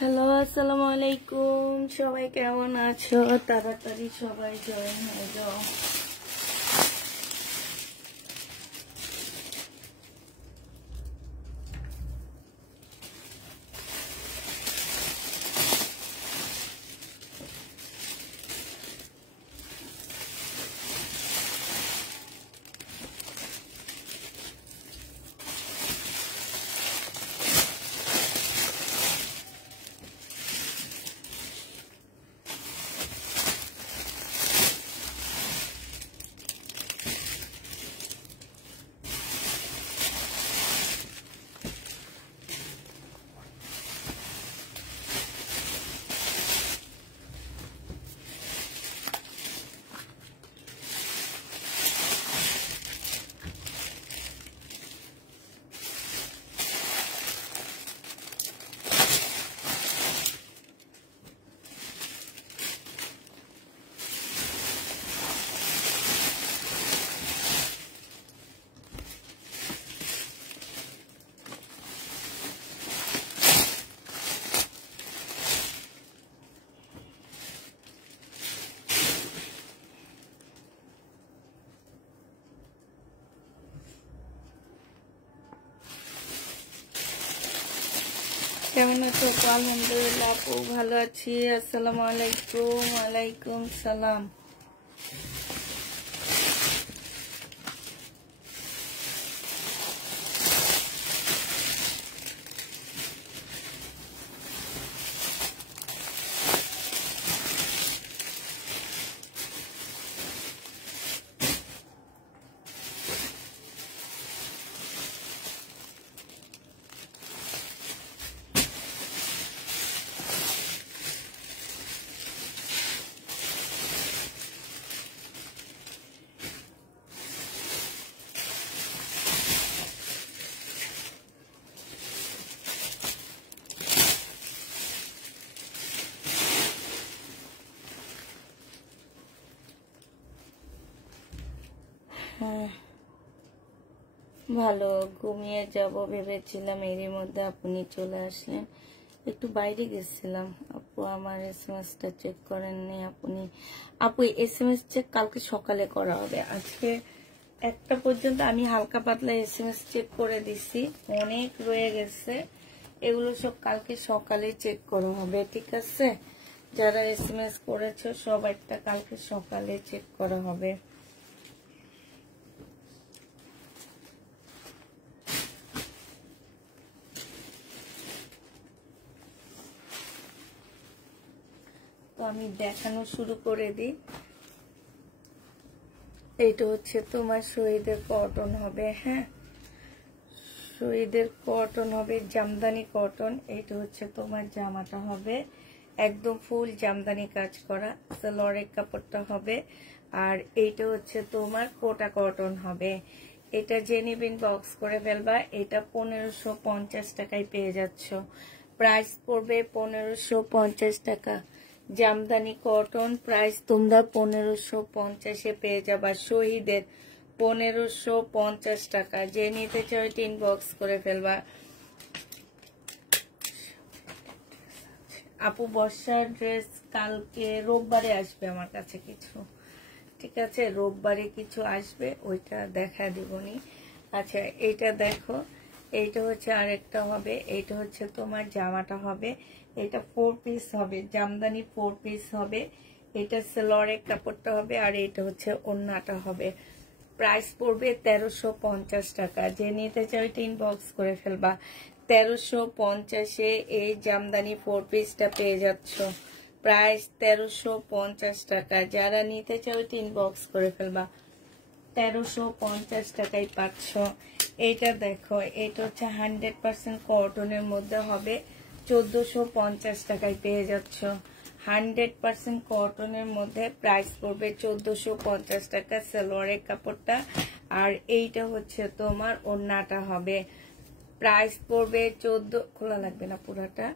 Hello, আসসালামু আলাইকুম। সবাই কেমন আছো? তাড়াতাড়ি সবাই জয়েন হয়ে যাও। কেমন আছো? আলহামদুলিল্লাহ, আপু ভালো আছি। আসসালামু আলাইকুম। ওয়ালাইকুম সালাম। হ্যাঁ, ভালো। ঘুমিয়ে যাব ভেবেছিলাম, এরই মধ্যে আপনি চলে আসলেন। একটু বাইরে গেছিলাম। আপু আমার এসএমএসটা চেক করেননি আপনি? আপু এসএমএস চেক কালকে সকালে করা হবে। আজকে 1টা পর্যন্ত আমি হালকা পাতলা এসএমএস চেক করে দিছি, অনেক রয়ে গেছে। এগুলো সব কালকে সকালে চেক করা হবে, ঠিক আছে? যারা এসএমএস করেছো সবাইটা কালকে সকালে চেক করা হবে। তো আমি দেখানো শুরু করে দিই। এইটা হচ্ছে তোমার শহীদের কটন হবে, হ্যাঁ, শহীদের কটন হবে, জামদানি কটন। এইটা হচ্ছে তোমার জামাটা হবে একদম ফুল জামদানি কাজ করা, সালোয়ারের কাপড়টা হবে। আর এইটা হচ্ছে তোমার কোটা কটন হবে। এটা যে নিবেন বক্স করে ফেলবা। এটা 1550 টাকায় পেয়ে যাচ্ছ। প্রাইস পড়বে 1550 টাকা। জামদানি কটন প্রাইস তোমরা 1550-এ পেয়ে যাবা। শহীদের 1550 টাকা। যে নিতে চাও 3 বক্স করে ফেলবা। আপু বর্ষার ড্রেস কালকে রোববারে আসবে আমার কাছে কিছু, ঠিক আছে? রোববারে কিছু আসবে, ওইটা দেখা দিবনি। আচ্ছা, এইটা দেখো, এইটা হচ্ছে আরেকটা হবে। এইটা হচ্ছে তোমার জামাটা হবে, এটা 4 পিস হবে, জামদানি 4 পিস হবে। এটা সালোয়ারের কাপড়টা হবে, আর এটা হচ্ছে ওড়নাটা হবে। প্রাইস পড়বে 1350 টাকা। যে নিতে চাই 3 বক্স করে ফেলবা। 1350-এ এই জামদানি 4 পিসটা পেয়ে যাচ্ছ। প্রাইস 1350 টাকা। যারা নিতে চাও 3 বক্স করে ফেলবা। 1350 টাকায় পাচ্ছ। এইটা দেখো, এটা হচ্ছে 100% কটনের মধ্যে হবে, 1450 টাকায় পেয়ে যাচ্ছ। 100% কটনের মধ্যে প্রাইস পড়বে 1450 টাকা সালোয়ারের কাপড়টা। আর এইটা হচ্ছে তোমার ওড়নাটা হবে। প্রাইস পড়বে 14, খোলা লাগবে না পুরাটা,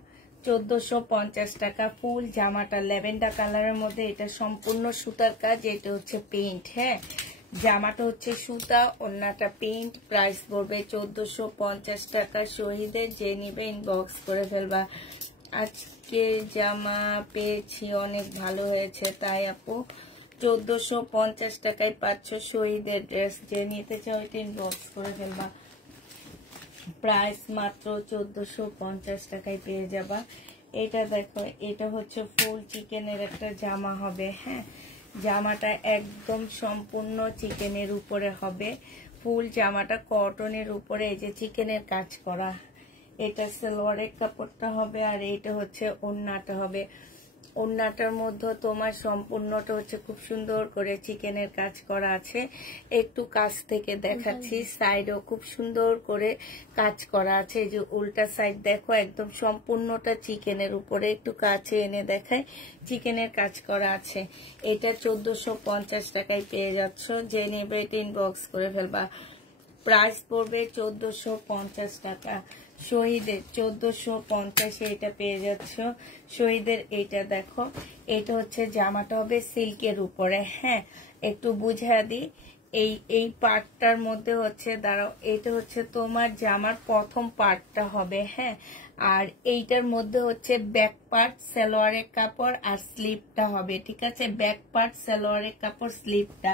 1450 টাকা। ফুল জামাটা ল্যাভেন্ডার কালারের মধ্যে, এটা সম্পূর্ণ সুতার কাজ, এটা হচ্ছে প্রিন্ট, হ্যাঁ। জামাটা হচ্ছে সুতা, ওড়নাটা প্রিন্ট। প্রাইস পড়বে 1450 টাকা। শহীদের যে নিবে ইনবক্স করে ফেলবা। আজকে জামা পেয়েছি, অনেক ভালো হয়েছে। তাই আপু 1450 টাকায় পাচ্ছ শহীদের ড্রেস। যে নিতে চাও এটা ইনবক্স করে ফেলবা। প্রাইস মাত্র 1450 টাকায় পেয়ে যাবা। এটা দেখো, এটা হচ্ছে ফুল চিকেনের একটা জামা হবে। হ্যাঁ, জামাটা একদম সম্পূর্ণ চিকেনের উপরে হবে। ফুল জামাটা কটনের উপরে এই যে চিকেনের কাজ করা। এটা সালোয়ারের কাপড়টা হবে, আর এইটা হচ্ছে ওড়নাটা হবে। ওড়নাটার মধ্যে তোমার সম্পূর্ণটা হচ্ছে খুব সুন্দর করে চিকেনের কাজ করা আছে। একটু কাছ থেকে দেখাচ্ছি, সাইডও খুব সুন্দর করে কাজ করা আছে। এই যে উল্টা সাইড দেখো, একদম সম্পূর্ণটা চিকেনের উপরে। একটু কাছে এনে দেখায়, চিকেনের কাজ করা আছে। এটা 1450 টাকায় পেয়ে যাচ্ছ। যে নেবে এটা ইনবক্স করে ফেলবা। প্রাইস পড়বে 1450 টাকা। শহীদের 1450 এটা পেয়ে যাচ্ছ। শহীদের এইটা দেখো, এটা হচ্ছে জামাটা হবে সিল্কের উপরে। হ্যাঁ, একটু বুঝা দিই, এই পার্টটার মধ্যে হচ্ছে দাঁড়াও, এটা হচ্ছে তোমার জামার প্রথম পার্টটা হবে। হ্যাঁ, আর এইটার মধ্যে হচ্ছে ব্যাক পার্ট সালোয়ারের কাপড় আর স্লিপটা হবে। ঠিক আছে, ব্যাক পার্ট সালোয়ারের কাপড়, স্লিপটা।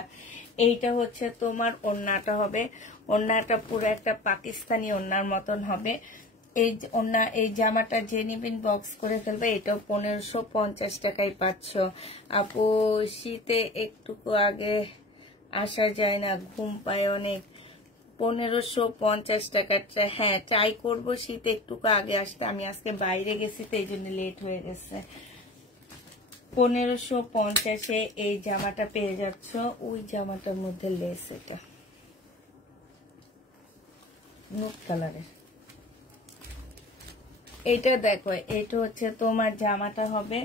এইটা হচ্ছে তোমার ওড়নাটা হবে। ওড়নাটা পুরো একটা পাকিস্তানি ওড়নার মতন হবে। এই ওড়না, এই জামাটা যে নিবেন বক্স করে ফেলবে। এটাও 1550 টাকায় পাচ্ছ। আপু শীতে একটুকু আগে আসা যায় না, ঘুম পায় অনেক। 1550 টাকাটা। হ্যাঁ, ট্রাই করবো শীতে একটুকু আগে আসতে। আমি আজকে বাইরে গেছি তো এই জন্য লেট হয়ে গেছে। 1550 এই জামাটা পেয়ে যাচ্ছ। ওই জামাটার মধ্যে লেস, এটা নুট কালারের। এইটা দেখো, এইটা হচ্ছে তোমার জামাটা হবে,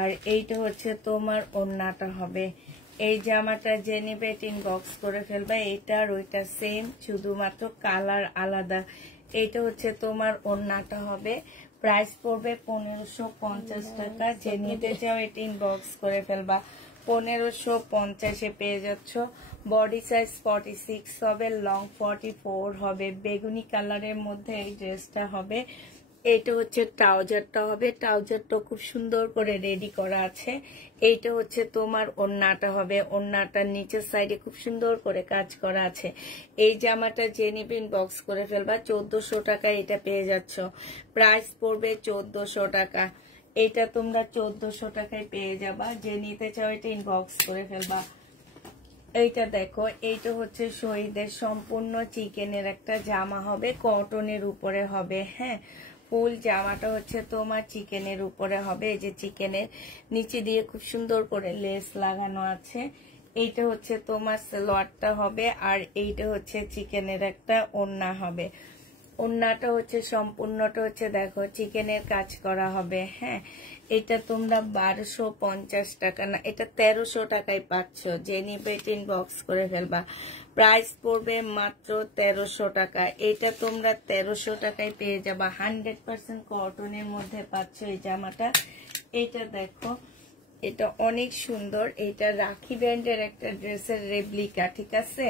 আর এইটা হচ্ছে তোমার ওড়নাটা হবে। এই জামাটা যে নিবে ইনবক্স করে ফেলবে। এইটা আর ওইটা সেম, শুধুমাত্র কালার আলাদা। এইটা হচ্ছে তোমার ওড়নাটা হবে। প্রাইস পড়বে 1550 টাকা। যে নিতে চাও এটা ইনবক্স করে ফেলবা। 1550 পেয়ে যাচ্ছ। বডি সাইজ 46 হবে, লং 44 হবে। বেগুনি কালারের মধ্যে এই ড্রেসটা হবে। এইটা হচ্ছে ট্রাউজারটা হবে। ট্রাউজারটা খুব সুন্দর করে রেডি করা আছে। এইটা হচ্ছে তোমার ওড়নাটা হবে। ওড়নাটার নিচের সাইডে খুব সুন্দর করে কাজ করা আছে। এই জামাটা যে নিবে ইনবক্স করে ফেলবা। 1400 টাকা এটা পেয়ে যাচ্ছ। প্রাইস পড়বে 1400 টাকা। এটা তোমরা 1400 টাকায় পেয়ে যাবা। যে নিতে চাও এটা ইনবক্স করে ফেলবা। এইটা দেখো, এইটা হচ্ছে শহীদের সম্পূর্ণ চিকেনের একটা জামা হবে, কটনের উপরে হবে। হ্যাঁ, ফুল জামাটা হচ্ছে তোমার চিকেনের উপরে হবে। এই যে চিকেনের নিচে দিয়ে খুব সুন্দর করে লেস লাগানো আছে। এইটা হচ্ছে তোমার সালোয়ারটা হবে, আর এইটা হচ্ছে চিকেনের একটা ওড়না হবে। ওড়নাটা হচ্ছে সম্পূর্ণটা হচ্ছে দেখো চিকেনের কাজ করা হবে। হ্যাঁ, এটা তোমরা 1250 টাকা না, এটা 1300 টাকায় পাচ্ছ। যে নিবে ইনবক্স করে ফেলবা। প্রাইস পড়বে মাত্র 1300 টাকা। এটা তোমরা 1300 টাকায় পেয়ে যাবা। 100% কটনের মধ্যে পাচ্ছ এই জামাটা। এটা দেখো, এটা অনেক সুন্দর। এটা রাখি ব্যান্ডের একটা ড্রেসের রেপ্লিকা। ঠিক আছে,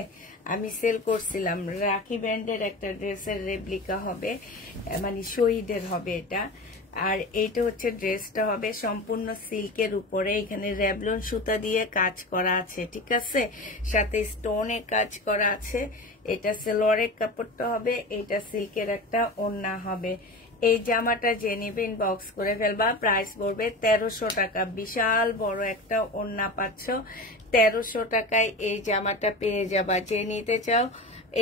আমি সেল করছিলাম। রাখি ব্যান্ডের একটা ড্রেসের রেপ্লিকা হবে, মানে শহীদের হবে এটা। আর এইটা হচ্ছে ড্রেসটা হবে সম্পূর্ণ সিল্কের উপরে। এখানে রেবলন সুতা দিয়ে কাজ করা আছে। ঠিক আছে, সাথে স্টোনে কাজ করা আছে। এটা সালোয়ারের কাপড়টা হবে, এটা সিল্কের একটা ওড়না হবে। এই জামাটা যে নিবে ইনবক্স করে ফেলবা। প্রাইস পড়বে 1300 টাকা। বিশাল বড় একটা ওড়না পাচ্ছ। 1300 টাকায় এই জামাটা পেয়ে যাবা। যে নিতে চাও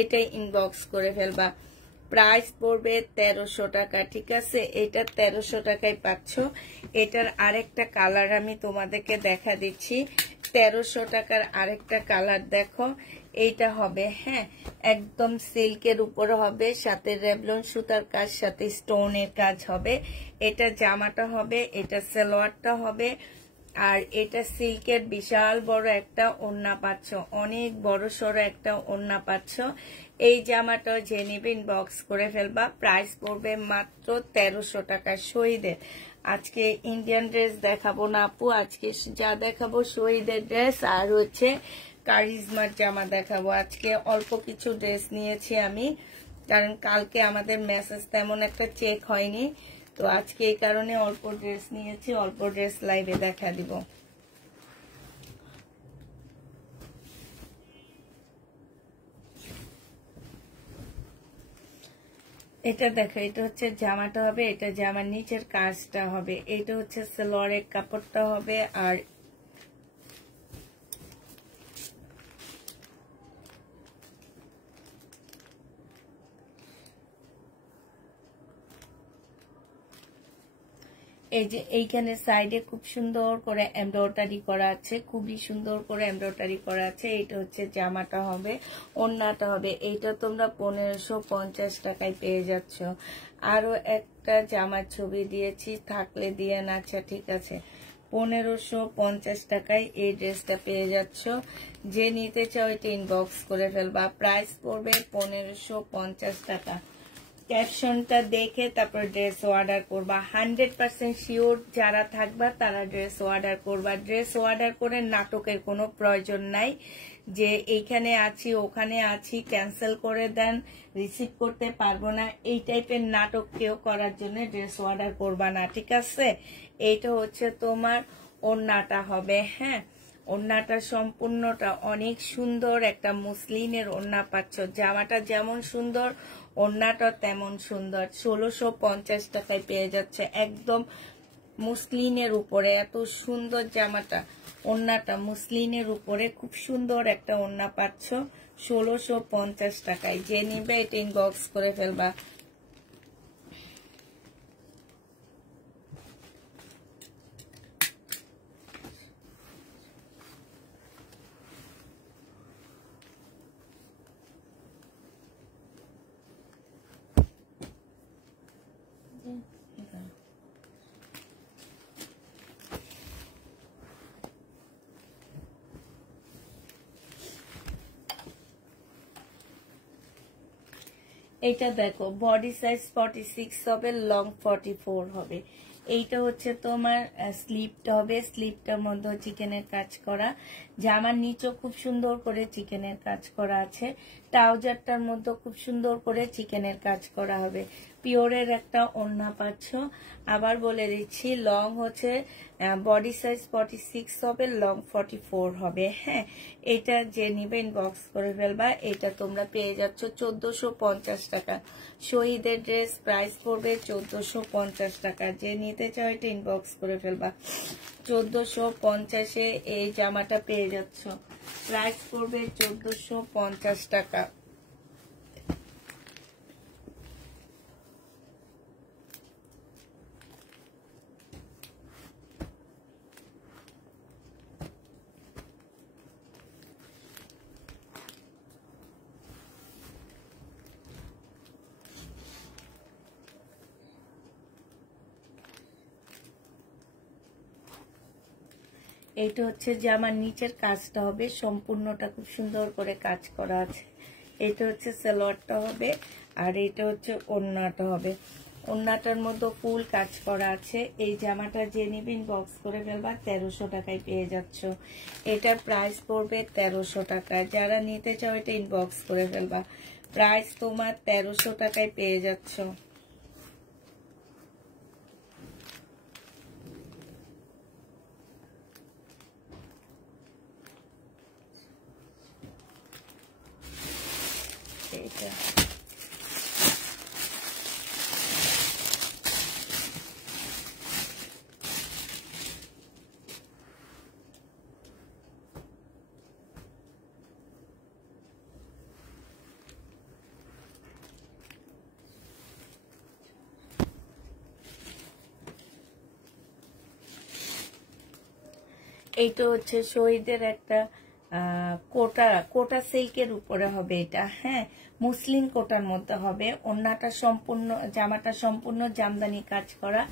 এটা ইনবক্স করে ফেলবা। প্রাইস পড়বে 1300 টাকা। ঠিক আছে, এটা 1300 টাকায় পাচ্ছ। এটার আরেকটা কালার আমি তোমাদেরকে দেখা দিচ্ছি। 1300 টাকার আরেকটা কালার দেখো, এইটা হবে। হ্যাঁ, একদম সিল্কের উপরে হবে, সাথে রেবলন সুতার কাজ, সাথে স্টোনের কাজ হবে। এটা জামাটা হবে, এটা সালোয়ারটা হবে, আর এটা সিল্কের বিশাল বড় একটা ওড়না পাচ্ছ। অনেক বড় সড়ো একটা ওড়না পাচ্ছ। এই জামাটা যে নিবে ইনবক্স করে ফেলবা। প্রাইস পড়বে মাত্র 1300 টাকা। শহীদের আজকে ইন্ডিয়ান ড্রেস দেখাবো না আপু, আজকে যা দেখাবো শহীদের ড্রেস আর হচ্ছে কারিজমার জামা দেখাবো। আজকে অল্প কিছু ড্রেস নিয়েছি আমি, কারণ কালকে আমাদের মেসেজ তেমন একটা চেক হয়নি। তো আজকে এই কারণে অল্প ড্রেস নিয়েছি, অল্প ড্রেস লাইভে দেখা দিব। এটা দেখো, এটা হচ্ছে জামাটা হবে, এটা জামার নিচের কাজটা হবে, এটা হচ্ছে সালোয়ারের কাপড়টা হবে। আর এই যে এইখানে সাইডে খুব সুন্দর করে এমব্রয়ডারি করা আছে, খুবই সুন্দর করে এমব্রয়ডারি করা আছে। এটা হচ্ছে জামাটা হবে, ওড়নাটা হবে। এইটা তোমরা 1550 টাকায় পেয়ে যাচ্ছ। আরো একটা জামার ছবি দিয়েছি, থাকলে দিয়ে না। আচ্ছা ঠিক আছে, 1550 টাকায় এই ড্রেসটা পেয়ে যাচ্ছ। যে নিতে চাও এটা ইনবক্স করে ফেলবা। প্রাইস পড়বে 1550 টাকা। ক্যাপশনটা দেখে তারপর ড্রেস অর্ডার করবা। 100% শিওর যারা থাকবা তারা ড্রেস অর্ডার করবা। ড্রেস অর্ডার করে নাটকের কোনো প্রয়োজন নাই যে এইখানে আছি ওখানে আছি, ক্যান্সেল করে দেন, রিসিভ করতে পারবো না, এই টাইপের নাটক কেউ করার জন্য ড্রেস অর্ডার করবা না, ঠিক আছে? এইটা হচ্ছে তোমার ওড়নাটা হবে। হ্যাঁ, ওড়নাটা সম্পূর্ণটা অনেক সুন্দর একটা মুসলিনের ওড়না পাচ্ছ। জামাটা যেমন সুন্দর ওড়নাটা তেমন সুন্দর। 1650 টাকায় পেয়ে যাচ্ছে, একদম মুসলিনের উপরে। এত সুন্দর জামাটা, ওড়নাটা মুসলিনের উপরে খুব সুন্দর একটা ওড়না পাচ্ছ 1650 টাকায়। যে নিবে এটা ইনবক্স করে ফেলবা। এইটা দেখো, বডি সাইজ 46 হবে, লং 44 হবে। এইটা হচ্ছে তোমার স্লিপটা হবে, স্লিপটার মধ্যে চিকেনের কাজ করা। জামার নিচেও খুব সুন্দর করে চিকেনের কাজ করা আছে। ট্রাউজারটার মধ্যে খুব সুন্দর করে চিকেনের কাজ করা হবে। পিওরের একটা ওড়না পাচ্ছ। আবার বলে দিচ্ছি, লং হচ্ছে বডি সাইজ 46 হবে, লং 44 হবে। হ্যাঁ, এটা যে নিবে ইনবক্স করে ফেলবা। এটা তোমরা পেয়ে যাচ্ছ 1450 টাকা। শহীদের ড্রেস, প্রাইস পড়বে 1450 টাকা। যে নিতে চাও এটা ইনবক্স করে ফেলবা। 1450-এ এই জামাটা পেয়ে যাচ্ছ, প্রাইস পড়বে 1450 টাকা। এইটা হচ্ছে জামার নিচের কাজটা হবে, সম্পূর্ণটা খুব সুন্দর করে কাজ করা আছে। এটা হচ্ছে সালোয়ারটা হবে, আর এটা হচ্ছে ওড়নাটা হবে। ওড়নাটার মধ্যে ফুল কাজ করা আছে। এই জামাটা যে নিবে ইনবক্স করে ফেলবা। 1300 টাকায় পেয়ে যাচ্ছ। এটার প্রাইস পড়বে 1300 টাকা। যারা নিতে চাও এটা ইনবক্স করে ফেলবা। প্রাইস তোমার 1300 টাকায় পেয়ে যাচ্ছ। এটা এইটা হচ্ছে শহীদের একটা কোটা সিল্কের উপরে হবে এটা। হ্যাঁ, মুসলিম কোটার মধ্যে হবে। ওড়নাটা সম্পূর্ণ, জামাটা সম্পূর্ণ জামদানি কাজ করা।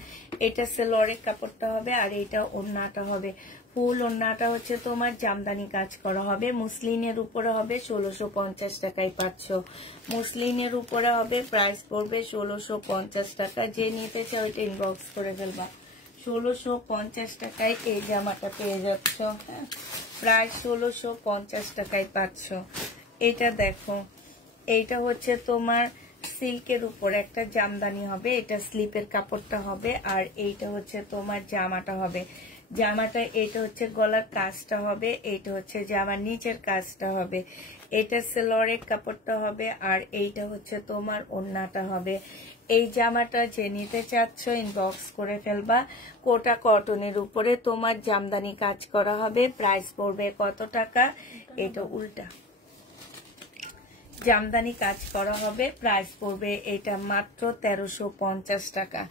এটা সালোয়ারের কাপড়টা হবে, আর এটা ওড়নাটা হবে। ফুল ওড়নাটা হচ্ছে তোমার জামদানি কাজ করা হবে। মুসলিনের উপরে হবে, 1650 টাকায় পাচ্ছ। মুসলিনের উপরে হবে, প্রাইস পড়বে 1650 টাকা। যে নিতে চাও ওইটা ইনবক্স করে ফেলবা। 1650 টাকায় এই জামাটা পেয়ে যাচ্ছ। হ্যাঁ, প্রায় 1650 টাকায় পাচ্ছ। এটা দেখো, এইটা হচ্ছে তোমার সিল্কের উপরে একটা জামদানি হবে, এটা স্লিপের কাপড়টা হবে, আর এইটা হচ্ছে তোমার জামাটা হবে। জামাটা এটা হচ্ছে গলার কাজটা হবে, এইটা হচ্ছে জামার নিচের কাজটা হবে, এটা সেলোয়ারের কাপড়টা হবে, আর এইটা হচ্ছে তোমার ওড়নাটা হবে। এই জামাটা যে নিতে চাচ্ছ ইনবক্স করে ফেলবা। কোটা কটনের উপরে তোমার জামদানি কাজ করা হবে। প্রাইস পড়বে কত টাকা? এটা উল্টা, জামদানি কাজ করা হবে, প্রাইস পড়বে এটা মাত্র 1350 টাকা।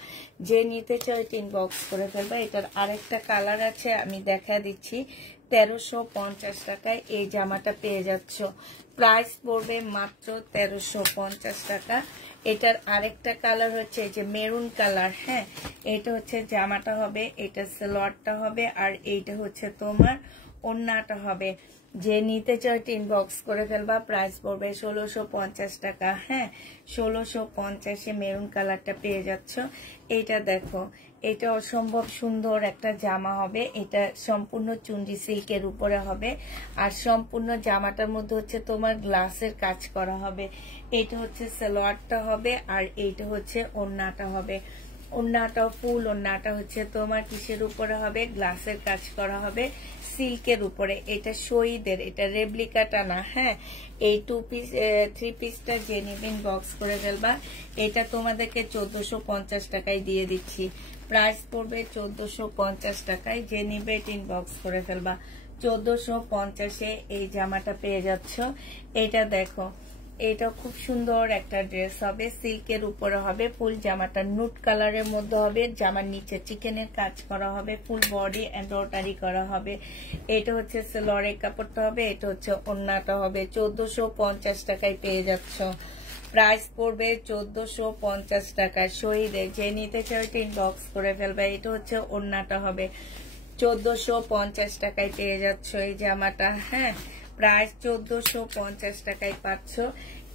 যে নিতে চাই ইনবক্স করে ফেলবা। এটার আরেকটা কালার আছে, আমি দেখা দিচ্ছি। 1350 টাকায় এই জামাটা পেয়ে যাচ্ছ। প্রাইস পড়বে মাত্র 1350 টাকা। এটার আরেকটা কালার হচ্ছে যে মেরুন কালার। হ্যাঁ, এটা হচ্ছে জামাটা হবে, এটা সালোয়ারটা হবে, আর এইটা হচ্ছে তোমার ওড়নাটা হবে। যে নিতে চাই ইনবক্স করে ফেলবা। প্রাইস পড়বে 1650 টাকা। হ্যাঁ, 1650-এ মেরুন কালারটা পেয়ে যাচ্ছ। এইটা দেখো, এটা অসম্ভব সুন্দর একটা জামা হবে। এটা সম্পূর্ণ চুন্ডি সিল্কের উপরে হবে, আর সম্পূর্ণ জামাটার মধ্যে হচ্ছে তোমার গ্লাসের কাজ করা হবে। এটা হচ্ছে সালোয়ারটা হবে, আর এইটা হচ্ছে ওড়নাটা হবে। ওড়নাটা ফুল ওড়নাটা হচ্ছে তোমার কিসের উপরে হবে? গ্লাসের কাজ করা হবে, সিল্কের উপরে। এটা শহীদের, এটা রেপ্লিকাটা না। হ্যাঁ, এই 3 পিসটা যে নিবেন বক্স করে ফেলবা। এটা তোমাদেরকে 1450 টাকায় দিয়ে দিচ্ছি। প্রাইস পড়বে 1450 টাকায়। যে নিবে ইনবক্স করে ফেলবা। 1450-এ এই জামাটা পেয়ে যাচ্ছ। এটা দেখো, এটা খুব সুন্দর একটা ড্রেস হবে, সিল্কের উপরে হবে। ফুল জামাটা নুট কালারের মধ্যে হবে, জামার নিচে চিকেনের কাজ করা হবে, ফুল বডি এমব্রয়ডারি করা হবে। এটা হচ্ছে সেলোয়ারের কাপড়টা হবে, এটা হচ্ছে ওড়নাটা হবে। 1450 টাকায় পেয়ে যাচ্ছ। প্রাইস পড়বে 1450 টাকা। শহীদের যে নিতে চাই ইনবক্স করে ফেলবে। এটা হচ্ছে ওড়নাটা হবে, 1450 টাকায় পেয়ে যাচ্ছ এই জামাটা। হ্যাঁ, প্রাইস 1450 টাকায় পাচ্ছ।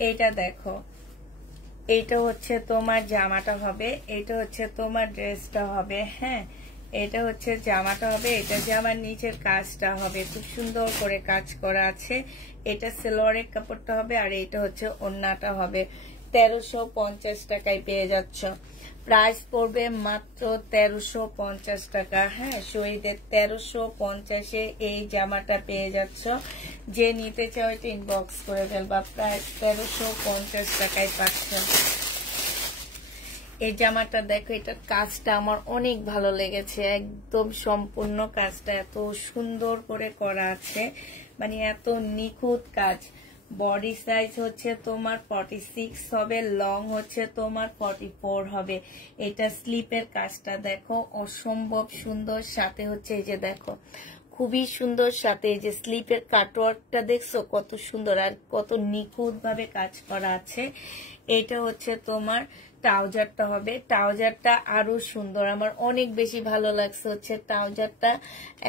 এটা দেখো, এটা হচ্ছে তোমার জামাটা হবে, এটা হচ্ছে তোমার ড্রেসটা হবে। হ্যাঁ, এটা হচ্ছে জামাটা হবে, এটা জামার নিচের কাজটা হবে, খুব সুন্দর করে কাজ করা আছে। এটা সেলোয়ারের কাপড়টা হবে, আর এটা হচ্ছে ওড়নাটা হবে। 1350 টাকায় পেয়ে যাচ্ছ। প্রাইস পড়বে মাত্র 1350 টাকা। হ্যাঁ, শহীদের 1350-এ এই জামাটা পেয়ে যাচ্ছ। যে নিতে চাও এটা ইনবক্স করে ফেলবা। প্রাইস 1350 টাকায় পাচ্ছ। এই জামাটা দেখো, এটার কাজটা আমার অনেক ভালো লেগেছে। একদম সম্পূর্ণ কাজটা এত সুন্দর করে করা আছে, মানে এত নিখুঁত কাজ। বডি সাইজ হচ্ছে তোমার 46 হবে, লং হচ্ছে তোমার 44 হবে। এটা স্লিপের কাজটা দেখো, অসম্ভব সুন্দর। সাথে হচ্ছে এই যে দেখো, খুবই সুন্দর। সাথে এই যে স্লিপের কাটওয়ার্কটা দেখছো কত সুন্দর, আর কত নিখুঁত ভাবে কাজ করা আছে। এটা হচ্ছে তোমার ট্রাউজারটা হবে, ট্রাউজারটা আরো সুন্দর, আমার অনেক বেশি ভালো লাগছে হচ্ছে ট্রাউজারটা।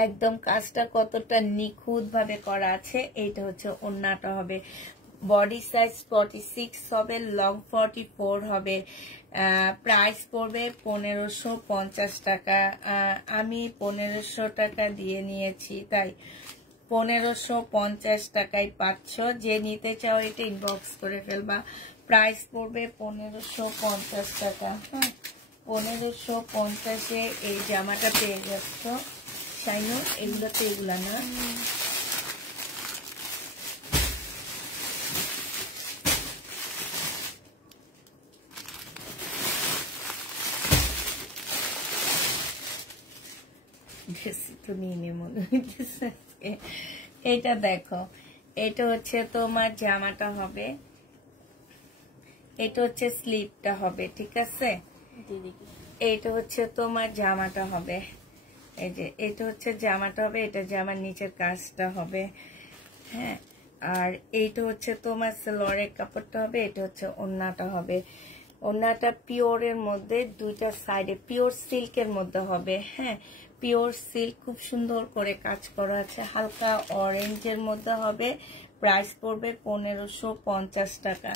একদম কাজটা কতটা নিখুঁত ভাবে করা আছে। এইটা হচ্ছে ওড়নাটা হবে, বডি সাইজ 46 হবে, লং 44 হবে। প্রাইস পড়বে 1550 টাকা। আমি 1500 টাকা দিয়ে নিয়েছি, তাই 1550 টাকায় পাচ্ছ। যে নিতে চাও এটা ইনবক্স করে ফেলবা। প্রাইস পড়বে 1550 টাকা। হ্যাঁ, 1550-এ এই জামাটা পেয়ে যাচ্ছ। শাইনো, এগুলো তো এগুলা না। তো নিয়ে মনে হইতেছে। এটা দেখো, এটা হচ্ছে তোমার জামাটা হবে, এটা হচ্ছে স্লিপটা হবে, ঠিক আছে। এইটা হচ্ছে তোমার জামাটা হবে, এই যে এটা হচ্ছে জামাটা হবে, এটা জামার নিচের কাজটা হবে। হ্যাঁ, আর এইটা হচ্ছে তোমার সালোয়ারের কাপড়টা হবে, এটা হচ্ছে ওড়নাটা হবে। ওড়নাটা পিওরের মধ্যে, দুইটা সাইডে পিওর সিল্কের মধ্যে হবে। হ্যাঁ, পিওর সিল্ক, খুব সুন্দর করে কাজ করা আছে, হালকা অরেঞ্জের মধ্যে হবে। প্রাইস পড়বে 1550 টাকা।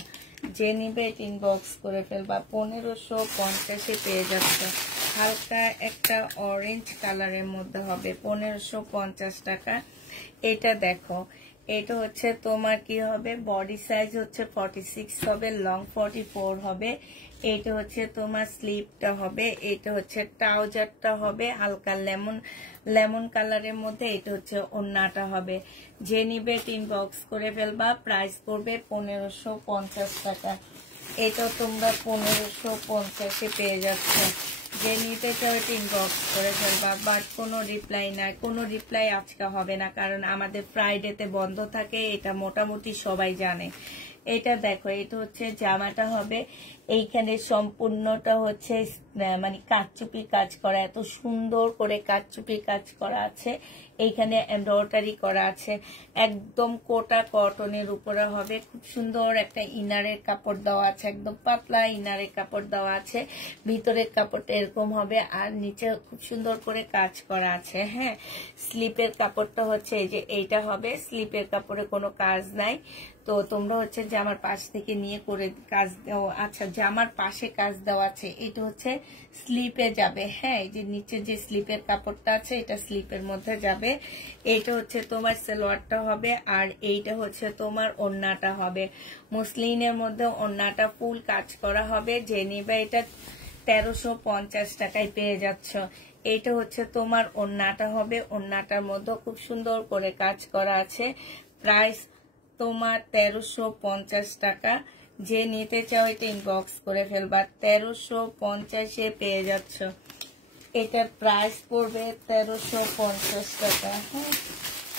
যে নিবে ইনবক্স করে ফেলবা। 1550-এ পেয়ে যাচ্ছে। হালকা একটা অরেঞ্জ কালারের মধ্যে হবে, 1550 টাকা। এটা দেখো, এটা হচ্ছে তোমার কি হবে, বডি সাইজ হচ্ছে 46 হবে, লং 44 হবে। এটা হচ্ছে তোমার স্লিপটা হবে, এটা হচ্ছে ট্রাউজারটা হবে হালকা লেমন কালারের মধ্যে। এটা হচ্ছে ওড়নাটা হবে। যে নিবে ইনবক্স করে ফেলবা। প্রাইস পড়বে 1550 টাকা। এটা তোমরা 1550-এ পেয়ে যাচ্ছ। যে নিতে চাও ইনবক্স করে ফেলবা। বাট কোনো রিপ্লাই নাই, কোনো রিপ্লাই আজকে হবে না, কারণ আমাদের ফ্রাইডেতে বন্ধ থাকে, এটা মোটামুটি সবাই জানে। এটা দেখো, এটা হচ্ছে জামাটা হবে, এইখানে সম্পূর্ণটা হচ্ছে মানে কারচুপি কাজ করা, এত সুন্দর করে কারচুপি কাজ করা আছে। এইখানে এমব্রয়ডারি করা আছে, একদম কোটা কটনের উপরে হবে। খুব সুন্দর একটা ইনারের কাপড় দেওয়া আছে, একদম পাতলা ইনারের কাপড় দেওয়া আছে। ভিতরের কাপড়টা এরকম হবে, আর নিচে খুব সুন্দর করে কাজ করা আছে। হ্যাঁ, স্লিপের কাপড়টা হচ্ছে এই যে এইটা হবে, স্লিপের কাপড়ে কোনো কাজ নাই। তো তোমরা হচ্ছে জামার পাশ থেকে নিয়ে করে কাজ দেওয়া। আচ্ছা, জামার পাশে কাজ দেওয়া আছে, এটা হচ্ছে স্লিপে যাবে। হ্যাঁ, এই যে নিচে যে স্লিপের কাপড়টা আছে, এটা স্লিপের মধ্যে যাবে। এইটা হচ্ছে তোমার সালোয়ারটা হবে, আর এইটা হচ্ছে তোমার ওড়নাটা হবে। মসলিনের মধ্যে ওড়নাটা ফুল কাজ করা হবে। যে নিবে এটা 1350 টাকায় পেয়ে যাচ্ছ। এইটা হচ্ছে তোমার ওড়নাটা হবে, ওড়নাটার মধ্যে খুব সুন্দর করে কাজ করা আছে। প্রাইস তোমার 1350 টাকা। যে নিতে চাও এটা ইনবক্স করে ফেলবা। 1350-এ পেয়ে যাচ্ছ। এটার প্রাইস পড়বে 1350 টাকা। হ্যাঁ,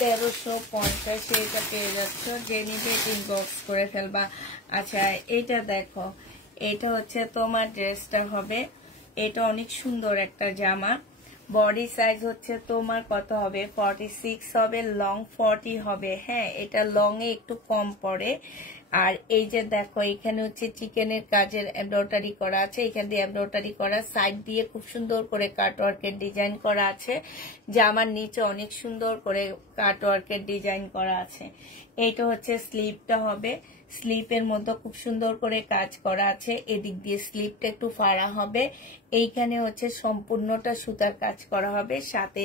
1350-এ এটা পেয়ে যাচ্ছ। যে নিতে ইনবক্স করে ফেলবা। আচ্ছা, এটা দেখো, এটা হচ্ছে তোমার ড্রেসটা হবে। এটা অনেক সুন্দর একটা জামা। বডি সাইজ হচ্ছে তোমার কত হবে, 46 হবে, লং 40 হবে। হ্যাঁ, এটা লং এ একটু কম পড়ে। আর এই যে দেখো, এখানে হচ্ছে চিকেনের কাজের এমব্রয়ডারি করা আছে, এখান দিয়ে এমব্রয়ডারি করা, সাইড দিয়ে খুব সুন্দর করে কাটওয়ার্কের ডিজাইন করা আছে। জামার নিচে অনেক সুন্দর করে কাটওয়ার্কের ডিজাইন করা আছে। এইটা হচ্ছে স্লিপটা হবে, স্লিপের মধ্যে খুব সুন্দর করে কাজ করা আছে। এদিক দিয়ে স্লিপটা একটু ফাড়া হবে। এইখানে হচ্ছে সম্পূর্ণটা সুতার কাজ করা হবে, সাথে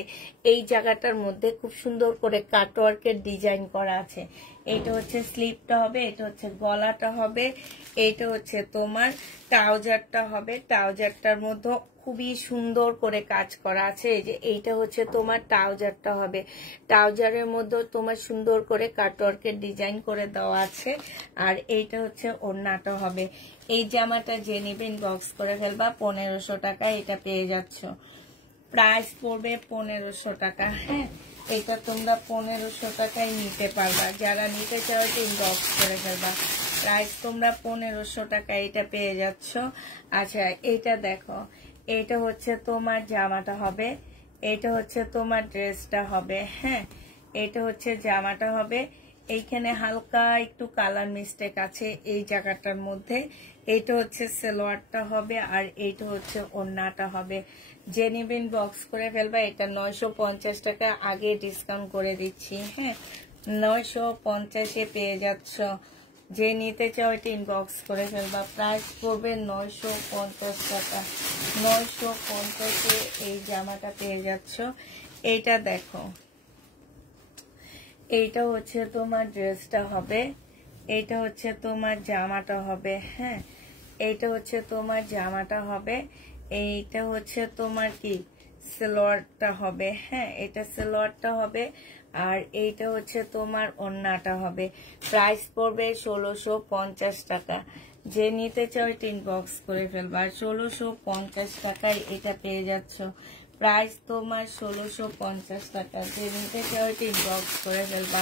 এই জায়গাটার মধ্যে খুব সুন্দর করে কাটওয়ার্কের ডিজাইন করা আছে। এইটা হচ্ছে স্লিপটা হবে, এটা হচ্ছে গলাটা হবে, এইটা হচ্ছে তোমার ট্রাউজারটা হবে। ট্রাউজারটার মধ্যে খুবই সুন্দর করে কাজ করা আছে। এই যে এইটা হচ্ছে তোমার ট্রাউজারটা হবে, ট্রাউজারের মধ্যে তোমার সুন্দর করে কাটওয়ার্কের ডিজাইন করে দেওয়া আছে। আর এইটা হচ্ছে ওড়নাটা হবে। এই জামাটা যে নেবেন বক্স করে ফেলবা। 1500 টাকা এটা পেয়ে যাচ্ছ। প্রাইস পড়বে 1500 টাকা। হ্যাঁ, এটা তোমরা 1500 টাকায় নিতে পারবা। যারা নিতে চাও ইনবক্স করে ফেলবা। প্রাইস তোমরা 1500 টাকা এটা পেয়ে যাচ্ছ। আচ্ছা, এটা দেখো, এটা হচ্ছে তোমার জামাটা হবে, এটা হচ্ছে তোমার ড্রেসটা হবে। হ্যাঁ, এটা হচ্ছে জামাটা হবে। এইখানে হালকা একটু কালার মিস্টেক আছে এই জায়গাটার মধ্যে। এইটা হচ্ছে সালোয়ারটা হবে, আর এইটা হচ্ছে ওড়নাটা হবে। যে নিবেন বক্স করে ফেলবা। এটা 950 টাকা, আগে ডিসকাউন্ট করে দিচ্ছি। হ্যাঁ, 950-এ পেয়ে যাচ্ছ। যে নিতে চাও এটা ইনবক্স করে ফেলবা। প্রাইস পড়বে 950 টাকা। 950-এ এই জামাটা পেয়ে যাচ্ছ। এইটা দেখো, এইটা হচ্ছে তোমার ড্রেসটা হবে, এইটা হচ্ছে তোমার জামাটা হবে। হ্যাঁ, এইটা হচ্ছে তোমার জামাটা হবে, এইটা হচ্ছে তোমার কি সালোয়ারটা হবে। হ্যাঁ, এটা সালোয়ারটা হবে, আর এইটা হচ্ছে তোমার ওড়নাটা হবে। প্রাইস পড়বে 1650 টাকা। যে নিতে চাও এটা ইনবক্স করে ফেলবা। 1650 টাকায় এটা পেয়ে যাচ্ছ। প্রাইস তোমার 1650 টাকা। যে নিতে চাও এটা ইনবক্স করে ফেলবা।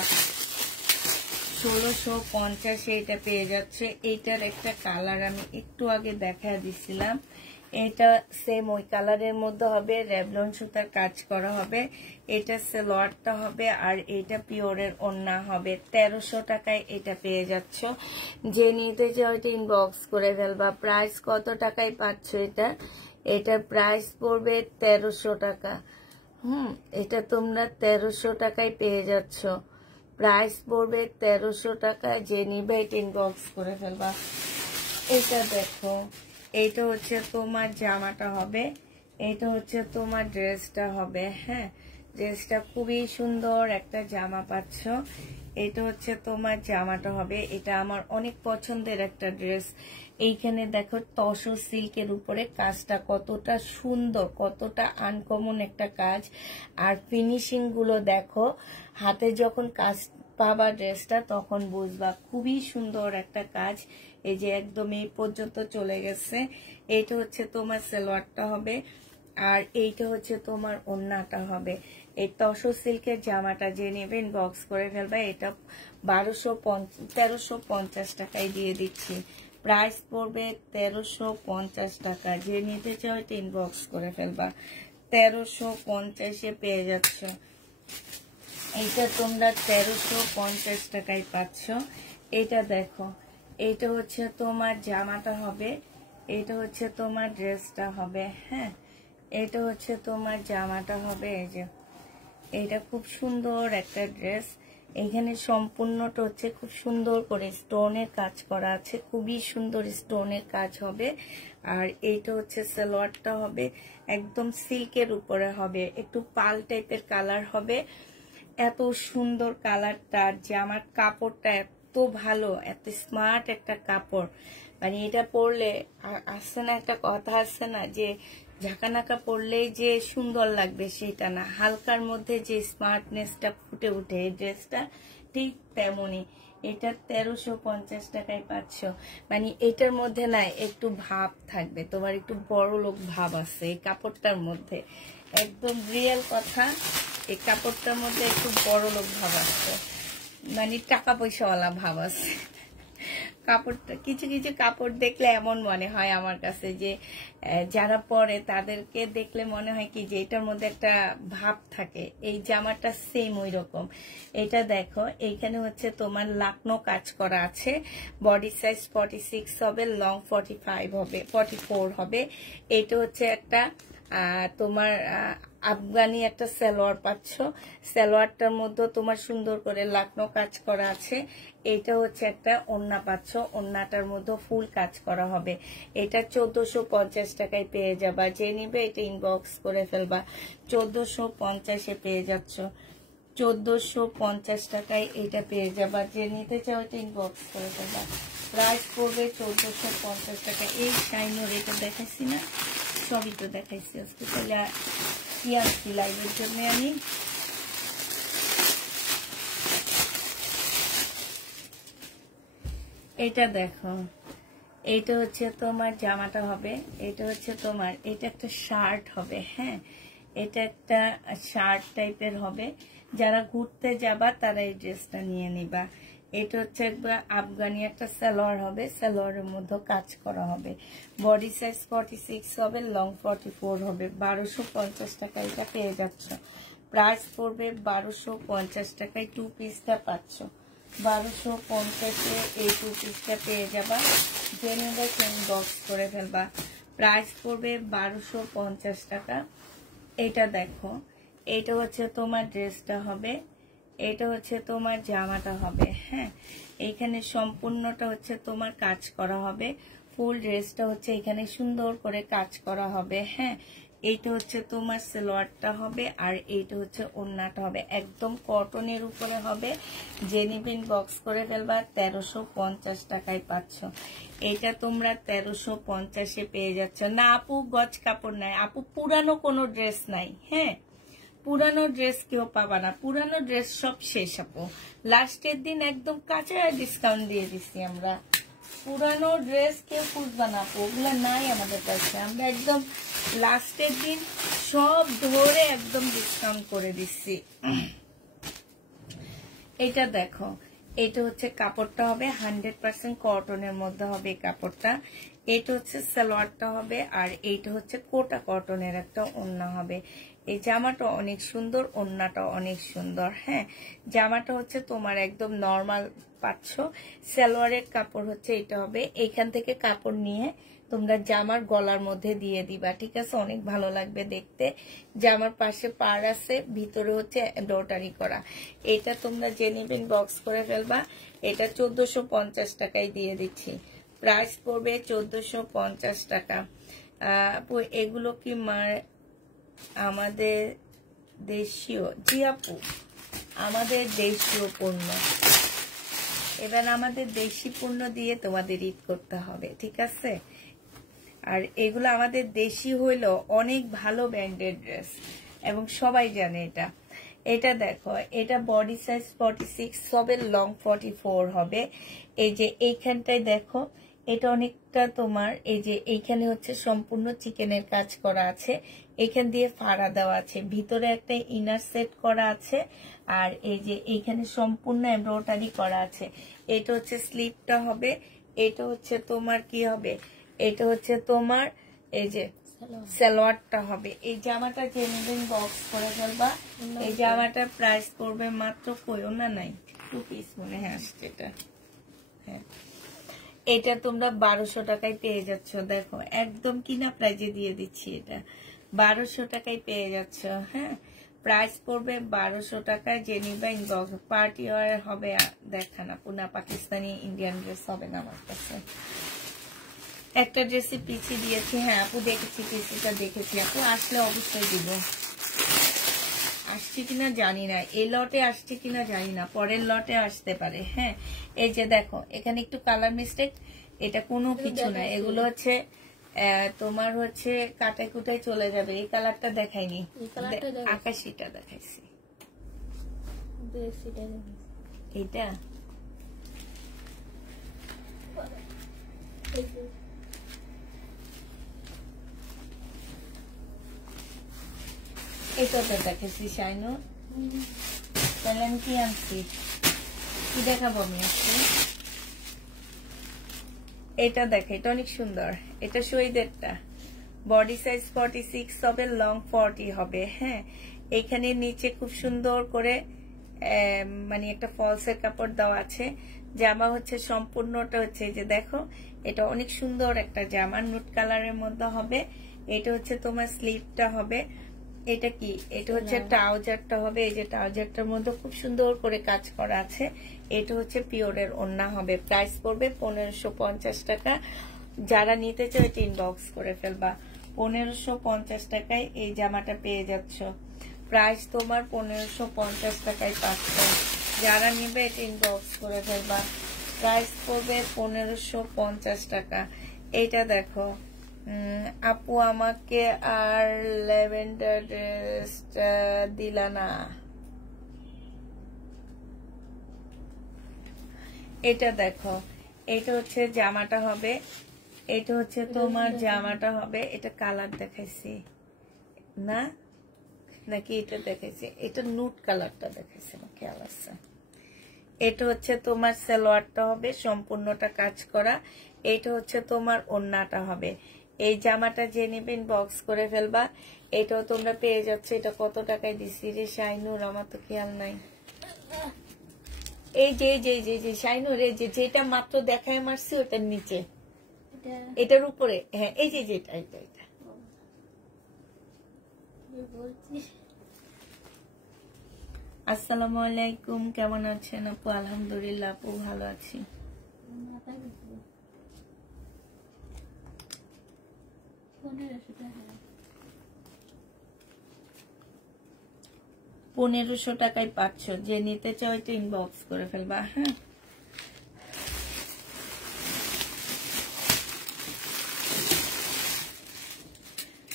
1650-এ এটা পেয়ে যাচ্ছে। এইটার একটা কালার আমি একটু আগে দেখা দিছিলাম, এটা সেম ওই কালারের মধ্যে হবে, রেভলন সুতার কাজ করা হবে। এটা সালোয়ারটা হবে, আর এটা পিওরের ওড়না হবে। 1300 টাকায় এটা পেয়ে যাচ্ছ। যে নিতে চাও এটা ইনবক্স করে ফেলবা। প্রাইস কত টাকায় পাচ্ছ এটা? এটা প্রাইস পড়বে 1300 টাকা। এটা তোমরা 1300 টাকায় পেয়ে যাচ্ছ। প্রাইস পড়বে 1300 টাকায়। যে নিবে এটা ইনবক্স করে ফেলবা। এটা দেখো, এইটা হচ্ছে তোমার জামাটা হবে, এইটা হচ্ছে তোমার ড্রেসটা হবে। হ্যাঁ, ড্রেসটা খুবই সুন্দর একটা জামা পাচ্ছ। এটা হচ্ছে তোমার জামাটা হবে, এটা আমার অনেক পছন্দের একটা ড্রেস। এইখানে দেখো তসর সিল্কের উপরে কাজটা কতটা সুন্দর, কতটা আনকমন একটা কাজ। আর ফিনিশিং গুলো দেখো, হাতে যখন কাজ পাবা ড্রেসটা তখন বুঝবা খুবই সুন্দর একটা কাজ। এই যে একদম এই পর্যন্ত চলে গেছে। এইটা হচ্ছে তোমার সালোয়ারটা হবে, আর এইটা হচ্ছে তোমার ওড়নাটা হবে। এই তসর সিল্কের জামাটা যে নেবেন বক্স করে ফেলবে। এটা 1350 টাকায় দিয়ে দিচ্ছি। প্রাইস পড়বে 1350 টাকা। যে নিতে চাও এটা ইনবক্স করে ফেলবা। 1350-এ পেয়ে যাচ্ছ। এইটা তোমরা 1350 টাকায় পাচ্ছ। এটা দেখো, এইটা হচ্ছে তোমার জামাটা হবে, এটা হচ্ছে তোমার ড্রেসটা হবে। হ্যাঁ, এটা হচ্ছে তোমার জামাটা হবে। এই যে এইটা খুব সুন্দর একটা ড্রেস। এখানে সম্পূর্ণটা হচ্ছে খুব সুন্দর করে স্টোনের কাজ করা আছে, খুবই সুন্দর স্টোনের কাজ হবে। আর এইটা হচ্ছে সালোয়ারটা হবে, একদম সিল্কের উপরে হবে, একটু পাল টাইপের কালার হবে। এত সুন্দর কালারটা, জামার কাপড়টা এত ভালো, এত স্মার্ট একটা কাপড়। মানে এটা পরলে আসছে না, একটা কথা আসছে না যে ঝাঁকানাকা পরলেই যে সুন্দর লাগবে সেটা না, হালকার মধ্যে যে স্মার্টনেসটা ফুটে উঠে এই ড্রেসটা ঠিক তেমনই। এটা 1350 টাকায় পাচ্ছ। মানে এটার মধ্যে না একটু ভাব থাকবে, তোমার একটু বড় লোক ভাব আছে এই কাপড়টার মধ্যে, একদম রিয়েল কথা। এই কাপড়টার মধ্যে একটু বড় লোক ভাব আছে, মানে টাকা পয়সাওয়ালা ভাব আছে কাপড়টা। কিছু কিছু কাপড় দেখলে এমন মনে হয় আমার কাছে যে যারা পরে তাদেরকে দেখলে মনে হয় কি যে এটার মধ্যে একটা ভাব থাকে। এই জামাটা সেম ওই রকম। এটা দেখো, এইখানে হচ্ছে তোমার লাকনো কাজ করা আছে। বডি সাইজ 46 হবে, লং 45 হবে, 44 হবে। এটা হচ্ছে একটা তোমার আফগানি একটা সালোয়ার পাচ্ছ। সালোয়ারটার মধ্যে তোমার সুন্দর করে লাকনো কাজ করা আছে। এটা হচ্ছে একটা ওড়না পাচ্ছ, ওড়নাটার মধ্যে ফুল কাজ করা হবে। এটা 1450 টাকায় পেয়ে যাবা। যে নিবে এটা ইনবক্স করে ফেলবা। 1450-এ পেয়ে যাচ্ছ। 1450 টাকায় এটা পেয়ে যাবা। যে নিতে চাও এটা ইনবক্স করে ফেলবা। প্রাইস পড়বে 1450 টাকা। এই শাইনের এটা দেখাইছি না, সবই তো দেখাইছি আজকে। তাহলে কি আসছি লাইভের জন্য আমি। এটা দেখো, এইটা হচ্ছে তোমার জামাটা হবে, এটা হচ্ছে তোমার, এটা একটা শার্ট হবে। হ্যাঁ, এটা একটা শার্ট টাইপের হবে। যারা ঘুরতে যাবা তারা এই ড্রেসটা নিয়ে নিবা। এটা হচ্ছে একবার আফগানি একটা সালোয়ার হবে, সালোয়ারের মধ্যে কাজ করা হবে। বডি সাইজ 46 হবে, লং 44 হবে। 1250 টাকা এটা পেয়ে যাচ্ছ। প্রাইস পড়বে 1250 টাকায়। 2 পিসটা পাচ্ছ 1250-এ। এই 2 পিসটা পেয়ে যাবা। জেনে দেখেন বক্স করে ফেলবা। প্রাইস পড়বে 1250 টাকা। এটা দেখো, এটা হচ্ছে তোমার ড্রেসটা হবে, এটা হচ্ছে তোমার জামাটা হবে। হ্যাঁ, এইখানে সম্পূর্ণটা হচ্ছে তোমার কাজ করা হবে। ফুল ড্রেসটা হচ্ছে এখানে সুন্দর করে কাজ করা হবে। হ্যাঁ, এইটা হচ্ছে তোমার সালোয়ারটা হবে, আর এইটা হচ্ছে ওড়নাটা হবে, একদম কটনের উপরে হবে। যে নিবেন বক্স করে ফেলবা। 1350 টাকায় পাচ্ছ। এটা তোমরা 1350-এ পেয়ে যাচ্ছ। না আপু গজ কাপড় নাই, আপু পুরানো কোনো ড্রেস নাই। হ্যাঁ, পুরানো ড্রেস কেউ পাবা না, পুরানো ড্রেস সব শেষ আপু। লাস্টের দিন একদম কাঁচা ডিসকাউন্ট দিয়ে দিচ্ছি আমরা। পুরানো ড্রেস কেউ খুঁজবা না আপু, ওগুলো নাই আমাদের কাছে। আমরা একদম লাস্টের দিন সব ধরে একদম ডিসকাউন্ট করে দিচ্ছি। এটা দেখো, এটা হচ্ছে কাপড়টা হবে 100% কটনের মধ্যে হবে এই কাপড়টা। এটা হচ্ছে সালোয়ারটা হবে, আর এইটা হচ্ছে কোটা কটনের একটা ওড়না হবে। এই জামাটা অনেক সুন্দর, ওড়নাটা অনেক সুন্দর। হ্যাঁ, জামাটা হচ্ছে তোমার একদম নর্মাল পাচ্ছ। সালোয়ারের কাপড় হচ্ছে এটা হবে। এইখান থেকে কাপড় নিয়ে তোমরা জামার গলার মধ্যে দিয়ে দিবা, ঠিক আছে? অনেক ভালো লাগবে দেখতে। জামার পাশে পাড় আছে, ভিতরে হচ্ছে এমব্রয়ডারি করা। এটা তোমরা যে নেবেন বক্স করে ফেলবা। এটা 1450 টাকায় দিয়ে দিচ্ছি। প্রাইস পড়বে 1450 টাকা। এগুলো কি আমাদের দেশীয়? জি আপু, আমাদের দেশীয় পণ্য, এবার আমাদের দেশি পণ্য দিয়ে তোমাদের ঈদ করতে হবে, ঠিক আছে? আর এগুলো আমাদের দেশি হইলো অনেক ভালো ব্র্যান্ডের ড্রেস এবং সবাই জানে এটা। এটা দেখো, এটা বডি সাইজ 46, সবের লং 44 হবে। এই যে এইখানটায় দেখো, এটা অনেকটা তোমার এই যে এইখানে হচ্ছে সম্পূর্ণ চিকেনের কাজ করা আছে, এখান দিয়ে ফাড়া দেওয়া আছে, ভিতরে একটা ইনার সেট করা আছে, আর এই যে এইখানে সম্পূর্ণ এমব্রয়ডারি করা আছে। এটা হচ্ছে স্লিপটা হবে, এটা হচ্ছে তোমার কি হবে, এটা হচ্ছে তোমার এই যে সালোয়ারটা হবে। এই জামাটা জেনুইন বক্স করে ফেলবা। এই জামাটার প্রাইস পড়বে মাত্র কইও না নাই 2 পিস মনে হয় আসছে এটা। হ্যাঁ, এটা তোমরা 1200 টাকায় পেয়ে যাচ্ছ। দেখো একদম কিনা প্রাইজে দিয়ে দিচ্ছি, এটা 1200 টাকায় পেয়ে যাচ্ছ। হ্যাঁ, প্রাইস পড়বে 1200 টাকা। জেনিবা ইনবক্স পার্টি ওয়্যার হবে, দেখা না পুনা পাকিস্তানি ইন্ডিয়ান ড্রেস হবে না আমার কাছে। একটা ড্রেসে পিসি দিয়েছি, হ্যাঁ আপু দেখেছি, পিসিটা দেখেছি আপু, আসলে অবশ্যই দিব। আসছে কিনা জানি না, এই লটে আসছে কিনা জানি না, পরের লটে আসতে পারে। হ্যাঁ, এই যে দেখো এখানে একটু কালার মিস্টেক, এটা কোনো কিছু না, এগুলো হচ্ছে তোমার হচ্ছে কাটাই কুটাই চলে যাবে। এই কালারটা দেখাইনি, আকাশিটা দেখাইছি। এইটা এটা তো দেখেছি শাইনো, তাহলে আমি কি আনছি, কি দেখাবো আমি আজকে? এটা দেখে, এটা অনেক সুন্দর, এটা শহীদেরটা, বডি সাইজ 46 হবে, লং 40 হবে। হ্যাঁ, এইখানে নিচে খুব সুন্দর করে মানে একটা ফলসের কাপড় দেওয়া আছে। জামা হচ্ছে সম্পূর্ণটা হচ্ছে এই যে দেখো, এটা অনেক সুন্দর একটা জামা, নুট কালারের মধ্যে হবে। এটা হচ্ছে তোমার স্লিভটা হবে। এটা কি, এটা হচ্ছে ট্রাউজারটা হবে, এই যে ট্রাউজারটার মধ্যে খুব সুন্দর করে কাজ করা আছে। এটা হচ্ছে পিওরের ওড়না হবে। প্রাইস পড়বে 1550 টাকা। যারা নিতে চাও এটা ইনবক্স করে ফেলবা। 1550 টাকায় এই জামাটা পেয়ে যাচ্ছ। প্রাইস তোমার 1550 টাকায় পাচ্ছ। যারা নিবে এটা ইনবক্স করে ফেলবা। প্রাইস পড়বে 1550 টাকা। এইটা দেখো আপু, আমাকে আর ল্যাভেন্ডার ড্রেসটা দিলা না। এটা দেখো, এটা হচ্ছে জামাটা হবে, এটা হচ্ছে তোমার জামাটা হবে। এটা কালার দেখাইছি না নাকি এটা দেখাইছি? এটা নুট কালারটা দেখাইছি না, খেয়াল আছে। এটা হচ্ছে তোমার সালোয়ারটা হবে, সম্পূর্ণটা কাজ করা। এটা হচ্ছে তোমার ওড়নাটা হবে। এই জামাটা যে নেবেন বক্স করে ফেলবা। এটাও তোমরা পেয়ে যাচ্ছ। এটা কত টাকায় দিছি রে শাইনুর, আমার তো খেয়াল নাই। এই যে যে যে যে শাইনুর, এই যে যেটা মাত্র দেখায় মারছি ওটার নিচে, এটার উপরে। হ্যাঁ, এই যে যেটা, এটা এটা আসসালামু আলাইকুম, কেমন আছেন আপু? আলহামদুলিল্লাহ আপু, ভালো আছি। 1500 টাকায় পাচ্ছ। যে নিতে চাও এটা ইনবক্স করে ফেলবা। হ্যাঁ,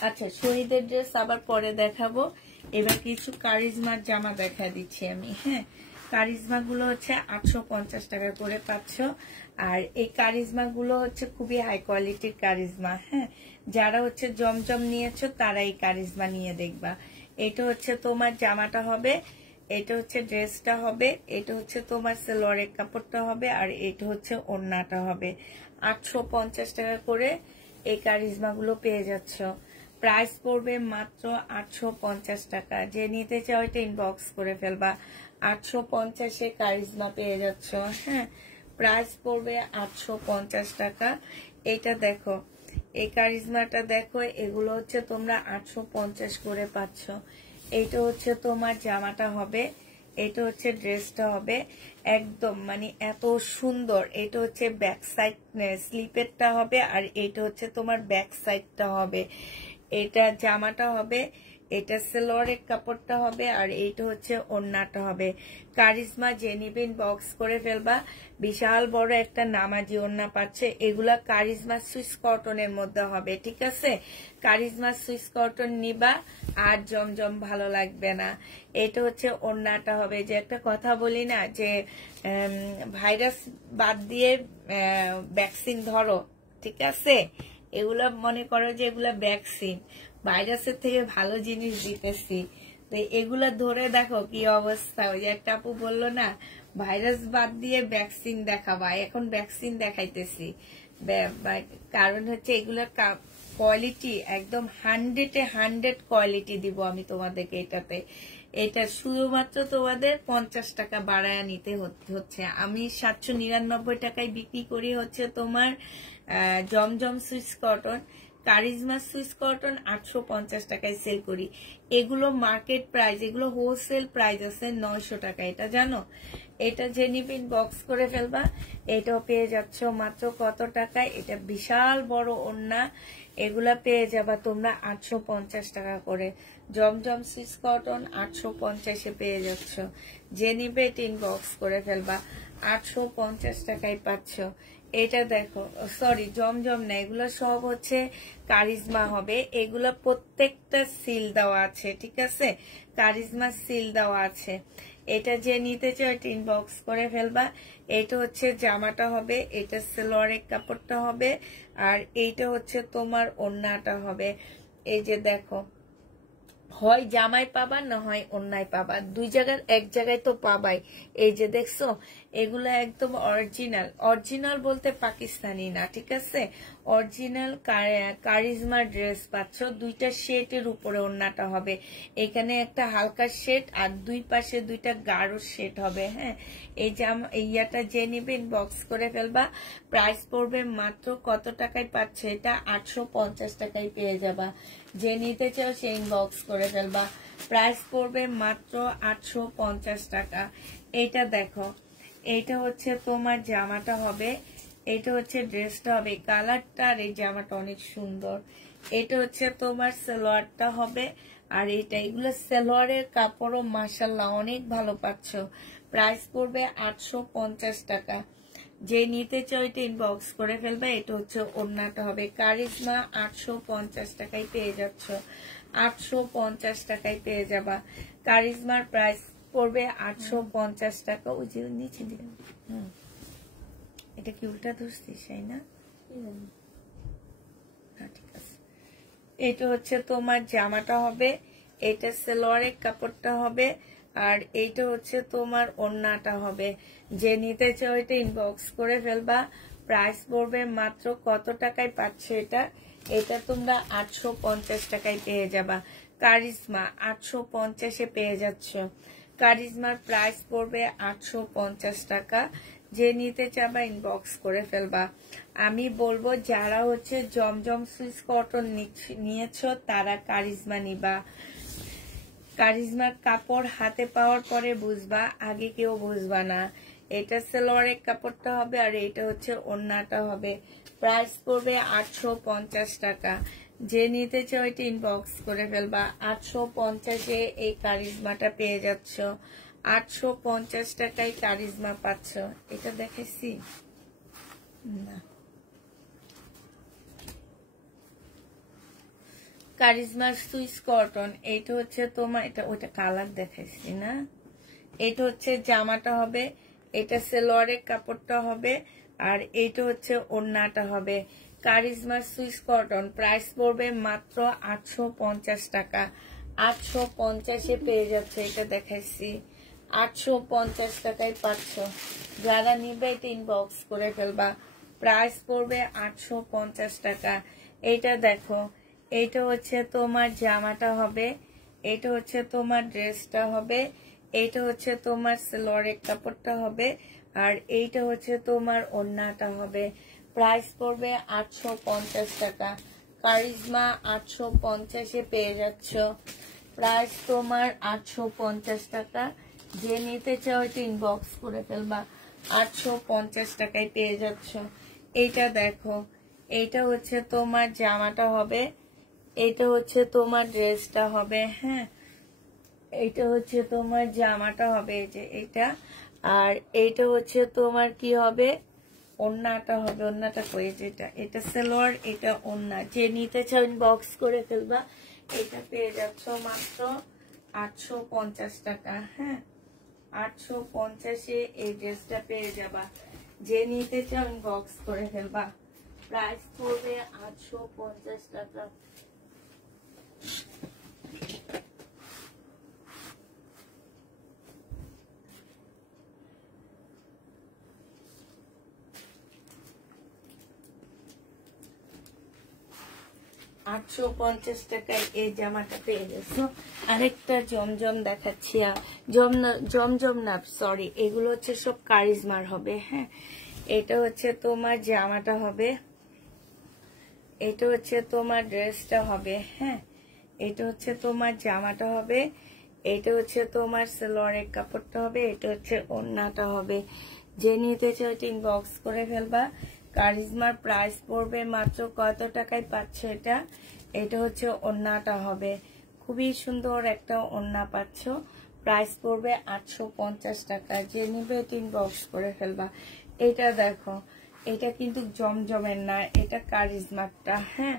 আচ্ছা শহীদের ড্রেস আবার পরে দেখাবো। এবার কিছু কারিজমার জামা দেখা দিচ্ছি আমি। হ্যাঁ, কারিজমা গুলো হচ্ছে 850 টাকা করে পাচ্ছ। আর এই কারিজমা গুলো হচ্ছে খুবই হাই কোয়ালিটির কারিজমা। হ্যাঁ, যারা হচ্ছে জমজম নিয়েছো তারা এই কারিজমা নিয়ে দেখবা। এটা হচ্ছে তোমার জামাটা হবে, এটা হচ্ছে ড্রেসটা হবে, এটা হচ্ছে তোমার সালোয়ারের কাপড়টা হবে, আর এটা হচ্ছে ওড়নাটা হবে। 850 টাকা করে এই কারিজমা গুলো পেয়ে যাচ্ছ। প্রাইস পড়বে মাত্র 850 টাকা। যে নিতে চাও এটা ইনবক্স করে ফেলবা। 850-এ কারিজমা পেয়ে যাচ্ছ। হ্যাঁ, প্রাইস পড়বে 850 টাকা। এটা দেখো, এই কারিজমাটা দেখো, এগুলো হচ্ছে তোমরা 850 করে পাচ্ছ। এইটা হচ্ছে তোমার জামাটা হবে, এটা হচ্ছে ড্রেসটা হবে। একদম মানে এত সুন্দর। এটা হচ্ছে ব্যাক সাইড স্লিপেরটা হবে, আর এটা হচ্ছে তোমার ব্যাক সাইডটা হবে। এটা জামাটা হবে, এটা সালোয়ারের কাপড়টা হবে আর এইটা হচ্ছে ওড়নাটা হবে। কারিজমা যে নিবেন বক্স করে ফেলবা, বিশাল বড় একটা নামাজি ওড়না পাচ্ছে। এগুলা কারিজমা সুইস কটনের মধ্যে হবে, ঠিক আছে? কারিজমা সুইস কটন নিবা আর জমজম ভালো লাগবে না। এটা হচ্ছে ওড়নাটা হবে। যে একটা কথা বলি না যে ভাইরাস বাদ দিয়ে ভ্যাকসিন ধরো, ঠিক আছে? এগুলা মনে করো যে এগুলা ভ্যাকসিন, ভাইরাসের থেকে ভালো জিনিস দিতেছি। তো এগুলা ধরে দেখো কি অবস্থা। ওই যে একটা আপু বললো না ভাইরাস বাদ দিয়ে ভ্যাকসিন দেখাবা, এখন ভ্যাকসিন দেখাইতেছি। কারণ হচ্ছে এগুলোর কোয়ালিটি একদম 100-100 কোয়ালিটি দিব আমি তোমাদেরকে এটাতে। এটা শুধুমাত্র তোমাদের 50 টাকা বাড়ায় নিতে হচ্ছে। আমি 799 টাকায় বিক্রি করি হচ্ছে তোমার Zamzam Swiss cotton. Karizma Swiss cotton 850 টাকায় সেল করি। এগুলো মার্কেট প্রাইস, এগুলো হোলসেল প্রাইস আছে 900 টাকা। এটা জানো? এটা যে নিবেন বক্স করে ফেলবা। এটাও পেয়ে যাচ্ছ মাত্র কত টাকায়? এটা বিশাল বড় ওড়না। এগুলা পেয়ে যাবা তোমরা 850 টাকা করে। জমজম সুইস কটন 850-এ পেয়ে যাচ্ছ। যে নিবে টিন বক্স করে ফেলবা, 850 টাকায় পাচ্ছ। এটা দেখো, সরি জমজম না, এগুলো সব হচ্ছে কারিজমা হবে। এগুলো প্রত্যেকটা সিল দেওয়া আছে, ঠিক আছে? কারিজমা সিল দেওয়া আছে। এটা যে নিতে চাই টিন বক্স করে ফেলবা। এটা হচ্ছে জামাটা হবে, এটা সালোয়ারের কাপড়টা হবে আর এইটা হচ্ছে তোমার ওড়নাটা হবে। এই যে দেখো, হয় জামাই পাবা না হয় ওড়নায় পাবা, দুই জায়গার এক জায়গায় তো পাবাই। এই যে দেখছো, এগুলো একদম অরিজিনাল। অরিজিনাল বলতে পাকিস্তানি না, ঠিক আছে? অরিজিনাল কারিজমা ড্রেস পাচ্ছ। দুইটা শেডের উপরে ওড়নাটা হবে। এখানে একটা হালকা শেড আর দুই পাশে দুইটা গাঢ় শেড হবে। হ্যাঁ, এই ইয়াটা যে নিবেন বক্স করে ফেলবা। প্রাইস পড়বে মাত্র কত টাকায় পাচ্ছে? এটা 850 টাকায় পেয়ে যাবা। যে নিতে চাও সেই বক্স করে ফেলবা। প্রাইস পড়বে মাত্র 850 টাকা। এটা দেখো, এইটা হচ্ছে তোমার জামাটা হবে, এটা হচ্ছে ড্রেসটা হবে। কালারটা আর এই জামাটা অনেক সুন্দর। এটা হচ্ছে তোমার সালোয়ারটা হবে আর এগুলো সালোয়ারের কাপড়ও মাশাআল্লাহ অনেক ভালো পাচ্ছ। প্রাইস পড়বে 850 টাকা। যে নিতে চাও এটা ইনবক্স করে ফেলবে। এটা হচ্ছে ওড়নাটা হবে। কারিজমা 850 টাকায় পেয়ে যাচ্ছ। 850 টাকায় পেয়ে যাবা। কারিজমার প্রাইস পড়বে 850 টাকা। ওই যে নিচে দিন, এটা কি উল্টা ধরছিস তাই না? ঠিক আছে। এটা হচ্ছে তোমার জামাটা হবে, এটা সালোয়ারের কাপড়টা হবে আর এইটা হচ্ছে তোমার ওড়নাটা হবে। যে নিতে চাও এটা ইনবক্স করে ফেলবা। প্রাইস পড়বে মাত্র কত টাকায় পাচ্ছে এটা? এটা তোমরা 850 টাকায় পেয়ে যাবা। কারিজমা 850-এ পেয়ে যাচ্ছ। কারিজমার প্রাইস পড়বে 850 টাকা। যে নিতে চাবা ইনবক্স করে ফেলবা। আমি বলবো যারা হচ্ছে জমজম সুইস কটন নিয়েছো তারা কারিজমা নিবা। কারিজমার কাপড় হাতে পাওয়ার পরে বুঝবা, আগে কেউ বুঝবা না। এটা সালোয়ারের কাপড়টা হবে আর এটা হচ্ছে ওড়নাটা হবে। প্রাইস পড়বে 850 টাকা। যে নিতে চাও এটা ইনবক্স করে ফেলবা। 850-এ এই কারিজমাটা পেয়ে যাচ্ছ। 850 টাকায় কারিজমা পাচ্ছ। এটা দেখেছি না? কারিজমার সুইস কটন। এইটা হচ্ছে তোমার, এটা ওইটা কালার দেখাইছি না? এটা হচ্ছে জামাটা হবে, এটা সালোয়ারের কাপড়টা হবে আর এইটা হচ্ছে ওড়নাটা হবে। কারিজমার সুইস কটন। প্রাইস পড়বে মাত্র 850 টাকা। 850-এ পেয়ে যাচ্ছে। এটা দেখাইছি, 850 টাকায় পাচ্ছ। যারা নিবে এটা ইনবক্স করে ফেলবা। প্রাইস পড়বে 850 টাকা। এটা দেখো, এইটা হচ্ছে তোমার জামাটা হবে, এটা হচ্ছে তোমার ড্রেসটা হবে, এইটা হচ্ছে তোমার সালোয়ারের কাপড়টা হবে আর এইটা হচ্ছে তোমার ওড়নাটা হবে। প্রাইস পড়বে 850 টাকা। কারিজমা 850-এ পেয়ে যাচ্ছ। প্রাইস তোমার 850 টাকা। যে নিতে চাও এটা ইনবক্স করে ফেলবা। 850 টাকায় পেয়ে যাচ্ছ। এইটা দেখো, এইটা হচ্ছে তোমার জামাটা হবে, এটা হচ্ছে তোমার ড্রেসটা হবে, হ্যাঁ। এইটা হচ্ছে তোমার জামাটা হবে, এই যে এটা। আর এইটা হচ্ছে তোমার কি হবে, ওড়নাটা হবে। ওড়নাটা কই, যেটা এটা সালোয়ার, এটা ওড়না। যে নিতে চাও বক্স করে ফেলবা। এটা পেয়ে যাচ্ছ মাত্র 850 টাকা, হ্যাঁ। 850-এ এই ড্রেসটা পেয়ে যাবা। যে নিতে চাও বক্স করে ফেলবা। প্রাইস পড়বে 850 টাকা। $850 টাকায় এই জামাটা পেয়ে গেছো। আরেকটা জমজম দেখাচ্ছি। জমজম না, সরি, এগুলো হচ্ছে সব কারিজমার হবে, হ্যাঁ। এটা হচ্ছে তোমার জামাটা হবে, এটা হচ্ছে তোমার ড্রেসটা হবে, হ্যাঁ। এটা হচ্ছে তোমার জামাটা হবে, এটা হচ্ছে তোমার সালোয়ারের কাপড়টা হবে, এটা হচ্ছে ওড়নাটা হবে। যে নিতে চাও বক্স করে ফেলবা। কারিজমার প্রাইস পড়বে মাত্র কত টাকায় পাচ্ছ এটা। এটা হচ্ছে ওড়নাটা হবে, খুবই সুন্দর একটা ওড়না পাচ্ছ। প্রাইস পড়বে 850 টাকা। যে নিবে বক্স করে ফেলবা। এটা দেখো, এটা কিন্তু জমজমের না, এটা কারিজমারটা, হ্যাঁ।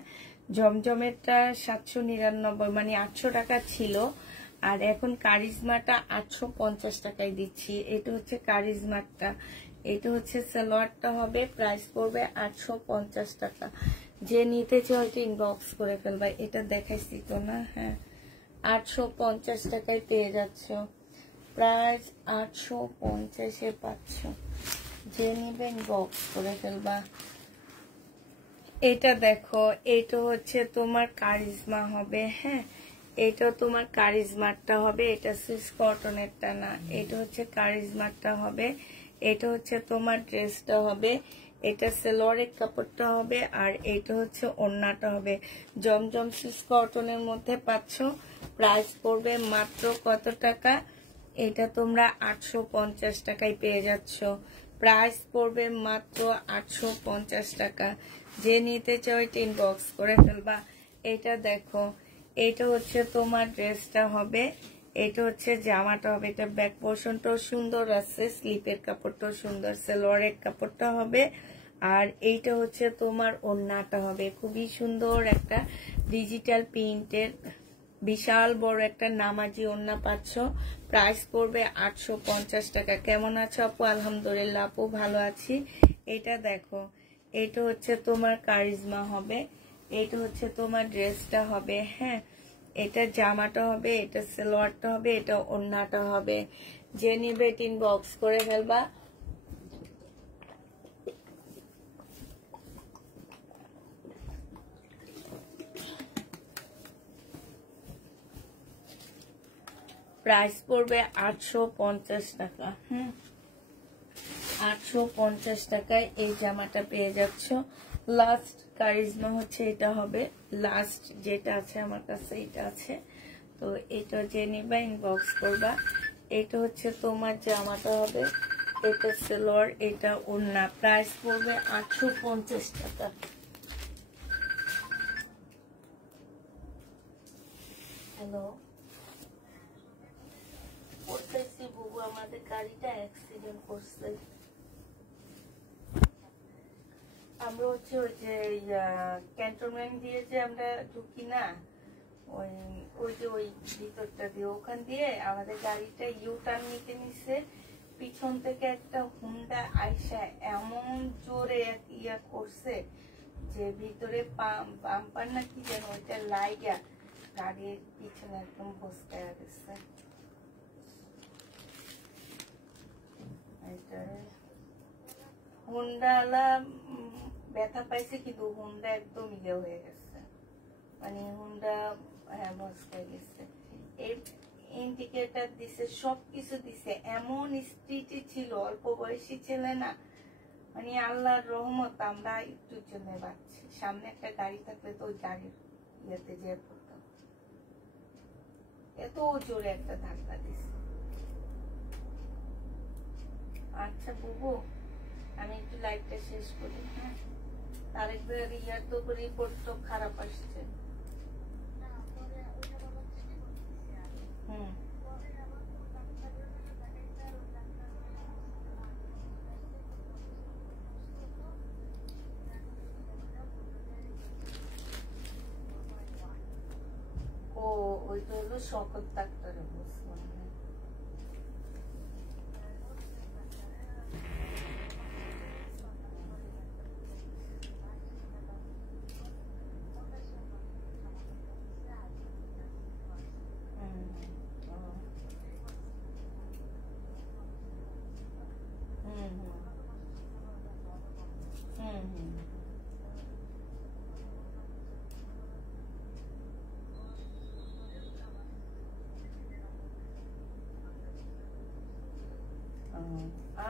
জমজমেরটা 799, মানে 800 টাকা ছিল। আর এখন কারিজমাটা 850 টাকায় দিচ্ছি। এটা হচ্ছে কারিজমারটা, এটা হচ্ছে সালোয়ারটা হবে। প্রাইস পড়বে 850 টাকা। যে নিতে চাও ইনবক্স করে ফেলবা। এটা দেখাইছি তো না, হ্যাঁ। 850 টাকায় পেয়ে যাচ্ছ। প্রাইস 850-এ পাচ্ছ। যে নিবেন বক্স করে ফেলবা। এটা দেখো, এটা হচ্ছে তোমার কারিজমা হবে, হ্যাঁ। এটা তোমার কারিজমারটা হবে, এটা সুইস কটনেরটা না। এটা হচ্ছে কারিজমারটা হবে, এটা হচ্ছে তোমার ড্রেসটা হবে, এটা সালোয়ারের কাপড়টা হবে, আর এটা হচ্ছে ওড়নাটা হবে। জমজম সুইস কটনের মধ্যে পাচ্ছ। প্রাইস পড়বে মাত্র কত টাকা, এটা তোমরা 850 টাকায় পেয়ে যাচ্ছ। প্রাইস পড়বে মাত্র 850 টাকা। যে নিতে চাও বক্স করে ফেলবা। এটা দেখো, এটা হচ্ছে তোমার ড্রেসটা হবে, এটা হচ্ছে জামাটা হবে। এটা ব্যাক পোর্শনটাও সুন্দর আছে, স্লিপের কাপড়টাও সুন্দর, সালোয়ারের কাপড়টা হবে। আর এইটা হচ্ছে তোমার ওড়নাটা হবে, খুবই সুন্দর একটা ডিজিটাল প্রিন্টের বিশাল বড় একটা নামাজি ওড়না পাচ্ছ। প্রাইস পড়বে 850 টাকা। কেমন আছো আপু? আলহামদুলিল্লাহ আপু, ভালো আছি। এটা দেখো, এটা হচ্ছে তোমার কারিজমা হবে, এটা হচ্ছে তোমার ড্রেসটা হবে, হ্যাঁ। এটা জামাটা হবে, এটা সালোয়ারটা হবে, এটা ওড়নাটা হবে। যে নিবে বক্স করে ফেলবা। প্রাইস পড়বে 850 টাকা, 850 টাকায় এই জামাটা পেয়ে যাচ্ছ। লাস্ট কারিজমা হচ্ছে এটা হবে, লাস্ট যেটা আছে আমার কাছে এটা আছে। তো এটা যে নিবা ইনবক্স করবা। এটা হচ্ছে তোমার জামাটা হবে, এটা সালোয়ার, এটা ওড়না। প্রাইস পড়বে 850 টাকা। হ্যালো, বলতেছি বুবু, আমাদের গাড়িটা অ্যাক্সিডেন্ট করছে। আমরা হচ্ছে ওই যে ক্যান্টনমেন্ট দিয়ে যে আমরা ঢুকি না, ওই যে ওই ভিতরটা দিয়ে, ওখান দিয়ে আমাদের গাড়িটা ইউটার্ন নিতে নিছে। পিছন থেকে একটা হুন্ডা আইসা এমন জোরে ইয়া করছে যে ভিতরে বাম্পার না কি যেন ওইটা লাইগা গাড়ির পিছনে একদম ভস্কায়া গেছে। হুন্ডাওয়ালা ব্যথা পাইছে, কিন্তু হুন্ডা একদম ইয়ে হয়ে গেছে, মানে হুন্ডা, হ্যাঁ, ভস্কায় গেছে। এই ইন্ডিকেটর দিছে, সবকিছু দিছে। এমন স্পিডে ছিল, অল্প বয়সী ছেলে না, মানে আল্লাহর রহমত আমরা একটু জন্য বাঁচছি। সামনে একটা গাড়ি থাকলে তো ওই গাড়ির ইয়েতে যেয়ে পড়তাম। এত জোরে একটা ধাক্কা দিছে। আচ্ছা বুবু, আমি একটু লাইভটা শেষ করি, হ্যাঁ। আরেকবার ইয়ার তো রিপোর্ট তো খারাপ আসছে। ওইটা হলো শকত ডাক্তারের বুঝলাম।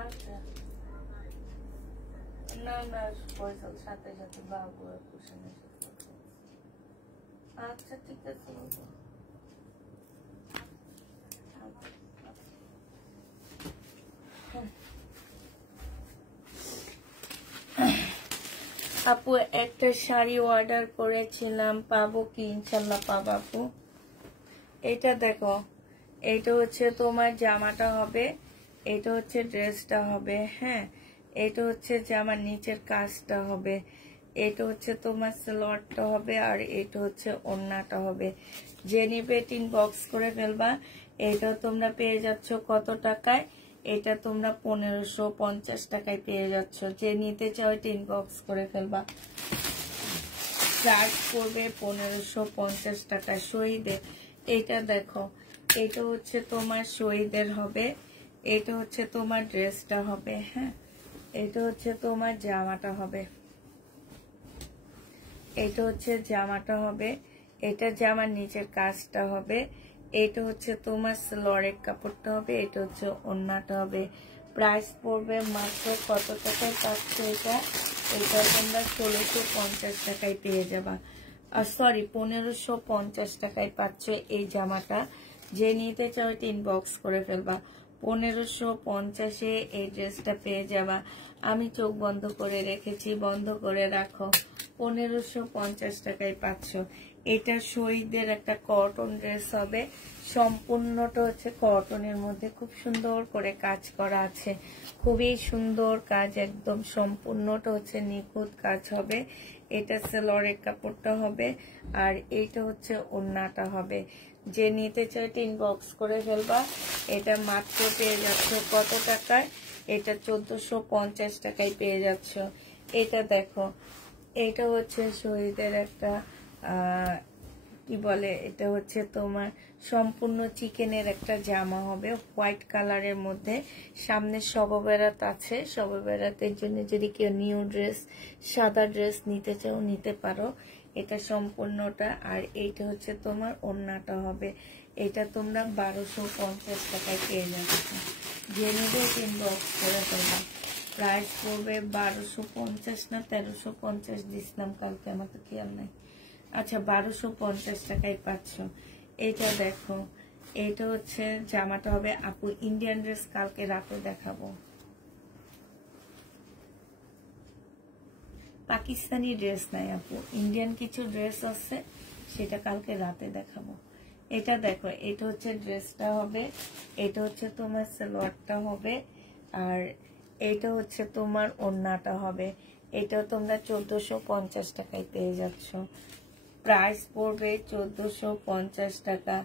আচ্ছা, না না পয়সার সাথে সাথে বাবু কুশন এসে। আচ্ছা ঠিক আছে বাবু। আপু একটা শাড়ি অর্ডার করেছিলাম, পাবো কি? ইনশাল্লাহ পাবো আপু। এটা দেখো, এটা হচ্ছে তোমার জামাটা হবে, এটা হচ্ছে ড্রেসটা হবে। হ্যাঁ, এটা হচ্ছে জামার নিচের কাজটা হবে, এটা হচ্ছে তোমার সালোয়ারটা হবে, আর এটা হচ্ছে ওড়নাটা হবে। যে নিবে ইনবক্স করে ফেলবা। এটা তোমরা পেয়ে যাচ্ছ কত টাকায়? এটা তোমরা 1550 টাকায় পেয়ে যাচ্ছ। যে নিতে চাও ইনবক্স করে ফেলবা। চার্জ করবে 1550 টাকা শহীদের। এটা দেখো, এটা হচ্ছে তোমার শহীদের হবে, এটা হচ্ছে তোমার ড্রেসটা হবে। হ্যাঁ, এটা হচ্ছে তোমার জামাটা হবে, এটা হচ্ছে জামাটা হবে, এটা জামার নিচের কাজটা হবে, এটা হচ্ছে তোমার সালোয়ারের কাপড়টা হবে, এটা হচ্ছে ওড়নাটা হবে। প্রাইস পড়বে মাত্র কত টাকায় পাচ্ছ? এটা এটা তোমরা 1650 টাকায় পেয়ে যাবা। সরি, 1550 টাকায় পাচ্ছ এই জামাটা। যে নিতে চাও ইনবক্স করে ফেলবা। 1550-এ এই ড্রেসটা পেয়ে যাবা। আমি চোখ বন্ধ করে রেখেছি, বন্ধ করে রাখো। 1550 টাকায় পাচ্ছ। এটা শহীদদের একটা কটন ড্রেস হবে, সম্পূর্ণটা হচ্ছে কটনের মধ্যে খুব সুন্দর করে কাজ করা আছে, খুবই সুন্দর কাজ, একদম সম্পূর্ণটা হচ্ছে নিখুঁত কাজ হবে। এটা সালোয়ারের কাপড়টা হবে, আর এইটা হচ্ছে ওড়নাটা হবে। যে নিতে চাই ইনবক্স করে ফেলবা। এটা মাত্র পেয়ে যাচ্ছ কত টাকায়? এটা 1450 টাকায় পেয়ে যাচ্ছ। এটা দেখো, এটা হচ্ছে শহীদের একটা কি বলে, এটা হচ্ছে তোমার সম্পূর্ণ চিকেনের একটা জামা হবে, হোয়াইট কালারের মধ্যে। সামনে শবে বরাত আছে, শবে বরাতের জন্য যদি কেউ নিউ ড্রেস, সাদা ড্রেস নিতে চাও নিতে পারো। এটা সম্পূর্ণটা। আর এইটা হচ্ছে তোমার ওড়নাটা হবে। এটা তোমরা 1250 টাকায় পেয়ে যাচ্ছ। যে নেবে ইনবক্স করে তোমরা। প্রাইস পড়বে 1250 না 1350 দিছিলাম কালকে, আমার তো খেয়াল নাই। আচ্ছা, 1250 টাকায় পাচ্ছ। এটা দেখো, এটা হচ্ছে জামাটা হবে। আপু ইন্ডিয়ান ড্রেস কালকে রাতে দেখাবো, পাকিস্তানি ড্রেস নাই আপু, ইন্ডিয়ান কিছু ড্রেস আছে, সেটা কালকে রাতে দেখাবো। এটা দেখো, এটা হচ্ছে ড্রেসটা হবে, এটা হচ্ছে তোমার সালোয়ারটা হবে, আর এটা হচ্ছে তোমার ওড়নাটা হবে। এটাও তোমরা 1450 টাকায় পেয়ে যাচ্ছ। প্রাইস পড়বে 1450 টাকা।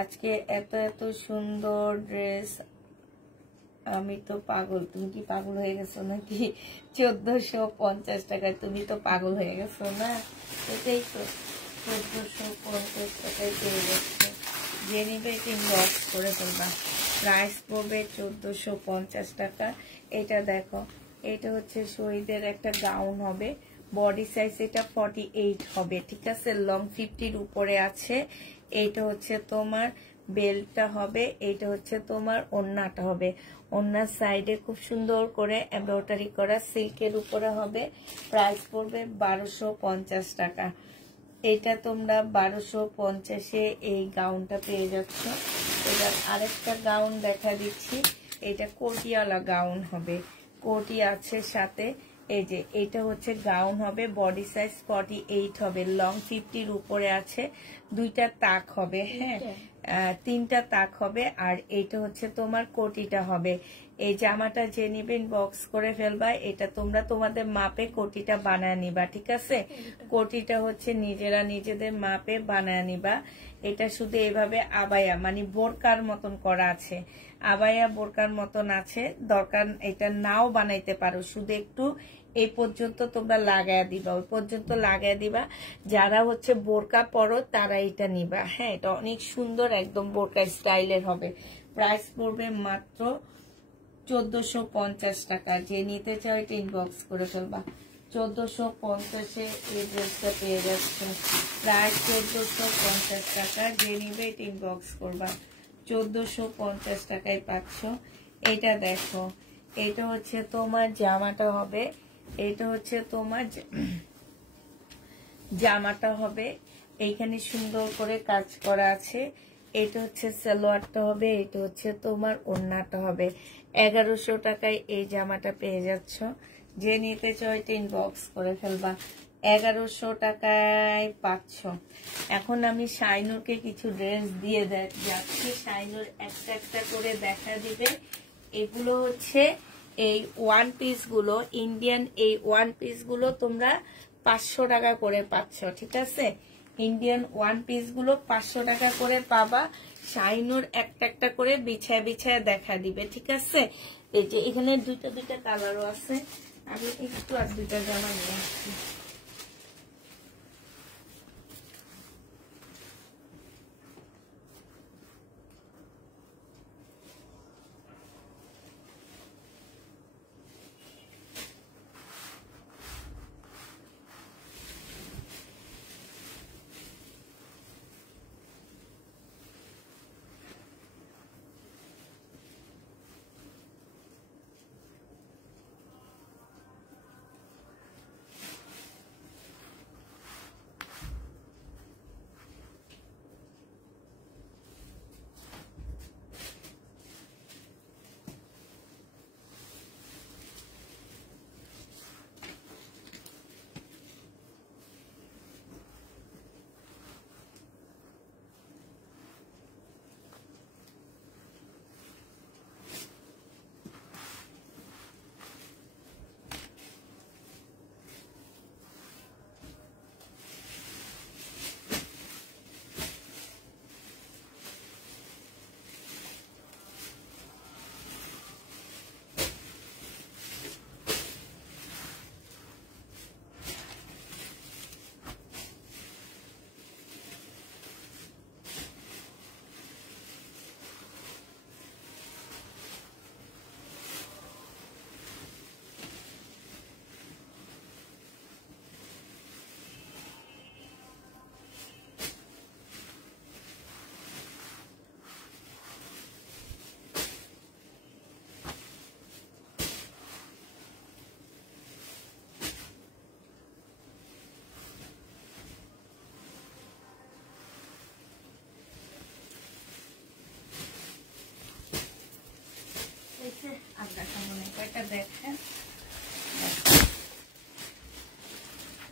আজকে এত এত সুন্দর ড্রেস, আমি তো পাগল। তুমি কি পাগল হয়ে গেছো নাকি? 1450 টাকায় তুমি তো পাগল হয়ে গেছো না? এটাই তো, 1450 টাকায় পেয়ে যাচ্ছে। যে নিবে ইনবক্স করে ফেলবা। প্রাইস পড়বে 1450 টাকা। এটা দেখো, এটা হচ্ছে শহীদের একটা গাউন হবে, বডি সাইজ এটা 48 হবে, ঠিক আছে। লং 50-র উপরে আছে। এইটা হচ্ছে তোমার বেল্টটা হবে, এইটা হচ্ছে তোমার ওড়নাটা হবে। ওড়নার সাইডে খুব সুন্দর করে এমব্রয়ডারি করা সিল্কের উপরে হবে। প্রাইস পড়বে 1250 টাকা। এটা তোমরা 1250-এ এই গাউনটা পেয়ে যাচ্ছ। এবার আরেকটা গাউন দেখা দিচ্ছি। এটা কোটিওয়ালা গাউন হবে, কোটি আছে সাথে। এই যে এটা হচ্ছে গাউন হবে, বডি সাইজ 48 হবে, লং 50-র উপরে আছে, দুইটা তাক হবে। হ্যাঁ, 3টা তাক হবে, আর এইটা হচ্ছে তোমার কোটিটা হবে। এই জামাটা যে নিবে ইনবক্স করে ফেলবা। এটা তোমরা তোমাদের মাপে কোটিটা বানায় নিবা, ঠিক আছে? কোটিটা হচ্ছে নিজেরা নিজেদের মাপে বানায় নিবা। এটা শুধু এইভাবে আবায়া মানে বোরকার মতন করা আছে, আবায়া বোরকার মতন আছে। দরকার এটা নাও বানাইতে পারো, শুধু একটু এই পর্যন্ত তোমরা লাগায় দিবা, ওই পর্যন্ত লাগায় দিবা। যারা হচ্ছে বোরকা পরো তারা এটা নিবা। হ্যাঁ, এটা অনেক সুন্দর, একদম বোরকা স্টাইলের হবে। প্রাইস পড়বে মাত্র 1450 টাকা। যে নিতে চাও এটা ইনবক্স করে ফেলবা। 1450-এ এই ড্রেসটা পেয়ে যাচ্ছে, প্রায় 1450 টাকা। যে নিবে এটা ইনবক্স করবা। 1450 টাকায় পাচ্ছ। এটা দেখো, এটা হচ্ছে তোমার জামাটা হবে, এটা হচ্ছে তোমার জামাটা হবে। এইখানে সুন্দর করে কাজ করা আছে। এটা হচ্ছে সালোয়ারটা হবে, এটা হচ্ছে তোমার ওড়নাটা হবে। 1100 টাকায় এই জামাটা পেয়ে যাচ্ছ। যে নিতে চাও এটা ইনবক্স করে ফেলবা। 1100 টাকায় পাচ্ছ। এখন আমি শাইনুরকে কিছু ড্রেস দিয়ে যাচ্ছি। শাইনুর একটা একটা করে দেখা দিবে। এগুলো হচ্ছে এই ওয়ান পিস গুলো, ইন্ডিয়ান এই ওয়ান পিস গুলো তোমরা 500 টাকা করে পাচ্ছ, ঠিক আছে? ইন্ডিয়ান ওয়ান পিস গুলো 500 টাকা করে পাবা। শাইনুর একটা একটা করে বিছায় বিছায় দেখা দিবে, ঠিক আছে? এই যে এখানে দুইটা দুইটা কালারও আছে। আমি একটু আর দুইটা জামা নিয়ে আসছি।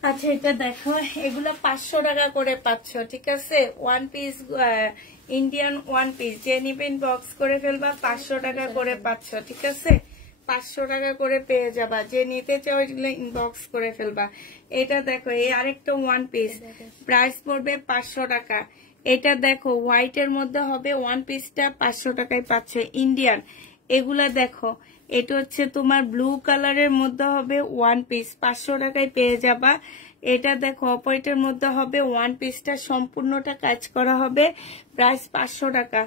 আচ্ছা, এটা দেখো, এগুলো 500 টাকা করে পাচ্ছ, ঠিক আছে? One piece Indian one piece যে নিবেন বক্স করে ফেলবা। 500 টাকা করে পাচ্ছ, ঠিক আছে? 500 টাকা করে পেয়ে যাবা। যে নিতে চাও এগুলো ইনবক্স করে ফেলবা। এটা দেখো, এই আরেকটা ওয়ান পিস, প্রাইস পড়বে 500 টাকা। এটা দেখো, হোয়াইটের মধ্যে হবে, ওয়ান পিসটা 500 টাকায় পাচ্ছ ইন্ডিয়ান। এগুলা দেখো, এটা হচ্ছে তোমার ব্লু কালারের মধ্যে হবে, ওয়ান পিস 500 টাকায় পেয়ে যাবা। এটা দেখো, অপোজিটের মধ্যে হবে, ওয়ান পিসটা সম্পূর্ণটা কাজ করা হবে, প্রাইস 500 টাকা।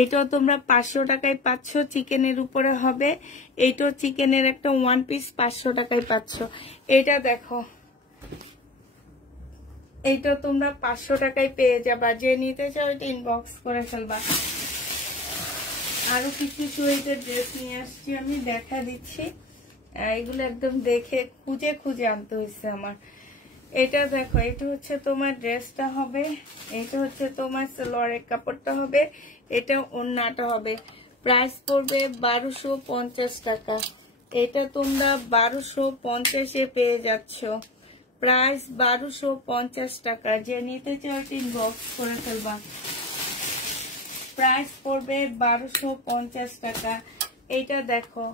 এটাও তোমরা 500 টাকায় পাচ্ছ, চিকেনের উপরে হবে। এইটাও চিকেনের একটা ওয়ান পিস 500 টাকায় পাচ্ছ। এটা দেখো, এইটা তোমরা 500 টাকায় পেয়ে যাবা। যে নিতে চাও এটা ইনবক্স করে ফেলবা। আরো কিছু চুড়িদার ড্রেস নিয়ে আসছি, আমি দেখা দিচ্ছি। এগুলো একদম দেখে খুঁজে খুঁজে আনতে হয়েছে আমার। এটা দেখো, এটা হচ্ছে তোমার ড্রেসটা হবে, এটা হচ্ছে তোমার সালোয়ারের কাপড়টা হবে, এটা ওড়নাটা হবে। প্রাইস পড়বে 1250 টাকা। এটা তোমরা 1250-এ পেয়ে যাচ্ছ। প্রাইস 1250 টাকা। যে নিতে চাও ইনবক্স করে ফেলবা। প্রাইস পড়বে 1250 টাকা। এইটা দেখো,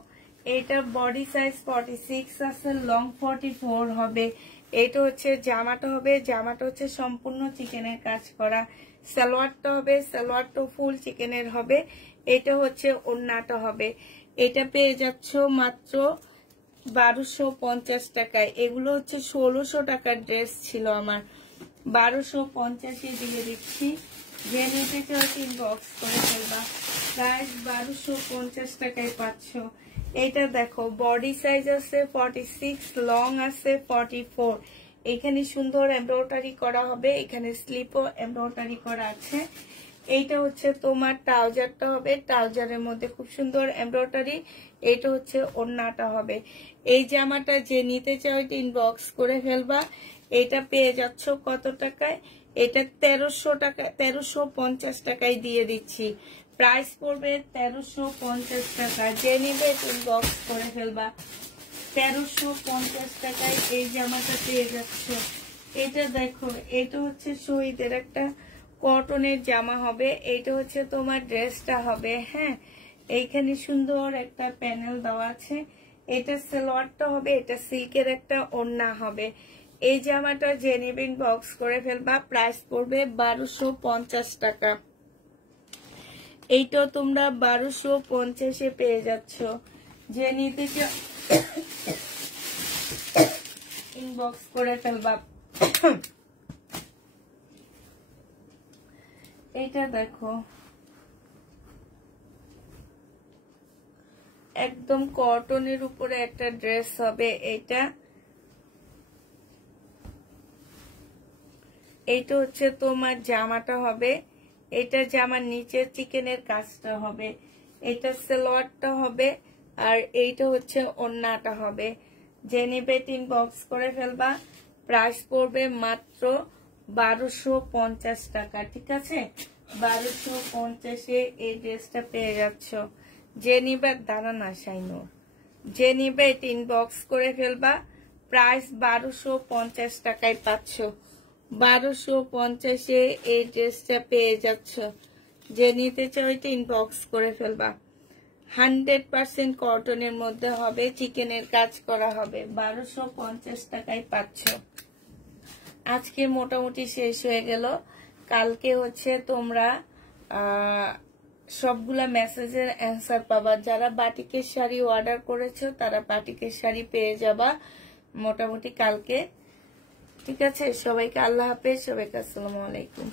এটা বডি সাইজ 46 আছে, লং 44 হবে। এটা হচ্ছে জামাটা হবে, জামাটা হচ্ছে সম্পূর্ণ চিকেনের কাজ করা। সালোয়ারটা হবে, সালোয়ারটা ফুল চিকেনের হবে। এটা হচ্ছে ওড়নাটা হবে। এটা পেয়ে যাচ্ছ মাত্র 1250 টাকায়। এগুলো হচ্ছে 1600 টাকার ড্রেস ছিল আমার, 1250 দিয়ে দিচ্ছি। যে নিতে চাও ইনবক্স করে ফেলবা। প্রাইস 1250 টাকায় পাচ্ছ। এটা দেখো, বডি সাইজ আছে 46, লং আছে 44। এখানে সুন্দর এমব্রয়ডারি করা হবে, এখানে স্লিপও এমব্রয়ডারি করা আছে। এইটা হচ্ছে তোমার ট্রাউজারটা হবে, ট্রাউজারের মধ্যে খুব সুন্দর এমব্রয়ডারি। এটা হচ্ছে ওড়নাটা হবে। এই জামাটা যে নিতে চাও ইনবক্স করে ফেলবা। এটা পেয়ে যাচ্ছ কত টাকায়? এটা 1300 টাকা, 1350 টাকায় দিয়ে দিচ্ছি। প্রাইস পড়বে 1350 টাকা। যে নিবে ইনবক্স করে ফেলবা। 1350 টাকায় এই জামাটা পেয়ে যাচ্ছ। এটা দেখো, এটা হচ্ছে শহীদের একটা কটনের জামা হবে। এইটা হচ্ছে তোমার ড্রেসটা হবে। হ্যাঁ, এইখানে সুন্দর একটা প্যানেল দেওয়া আছে। এটা সালোয়ারটা হবে, এটা সিল্কের একটা ওড়না হবে। এই জামাটা যে নেবেন বক্স করে ফেলবা। প্রাইস পড়বে 1250 টাকা। এইটা তোমরা 1250-এ পেয়ে যাচ্ছ। যে নিতে চাও ইনবক্স করে ফেলবা। এটা দেখো, একদম কটনের উপরে একটা ড্রেস হবে। এইটা হচ্ছে তোমার জামাটা হবে। এটা জামার নিচে চিকেনের কাজটা হবে। এটা সালোয়ারটা হবে, আর এইটা হচ্ছে ওড়নাটা হবে। যে নিবে ইনবক্স করে ফেলবা। প্রাইস পড়বে মাত্র 1250 টাকা। ঠিক আছে, 1250-এ এই ড্রেসটা পেয়ে যাচ্ছ। যে নিবে দাঁড়ানা শাইনো, যে নিবে ইনবক্স করে ফেলবা। প্রাইস 1250 টাকায় পাচ্ছ। 1250-এ এই ড্রেসটা পেয়ে যাচ্ছ। যে নিতে চাও ইনবক্স করে ফেলবা। 100% কটনের মধ্যে হবে, চিকেনের কাজ করা হবে। 1250 টাকায় পাচ্ছ। আজকে মোটামুটি শেষ হয়ে গেল। কালকে হচ্ছে তোমরা সবগুলা মেসেজের অ্যান্সার পাবা। যারা বাটিকের শাড়ি অর্ডার করেছো তারা বাটিকের শাড়ি পেয়ে যাবা মোটামুটি কালকে। ঠিক আছে, সবাইকে আল্লাহ হাফেজ, সবাইকে আসসালামু আলাইকুম।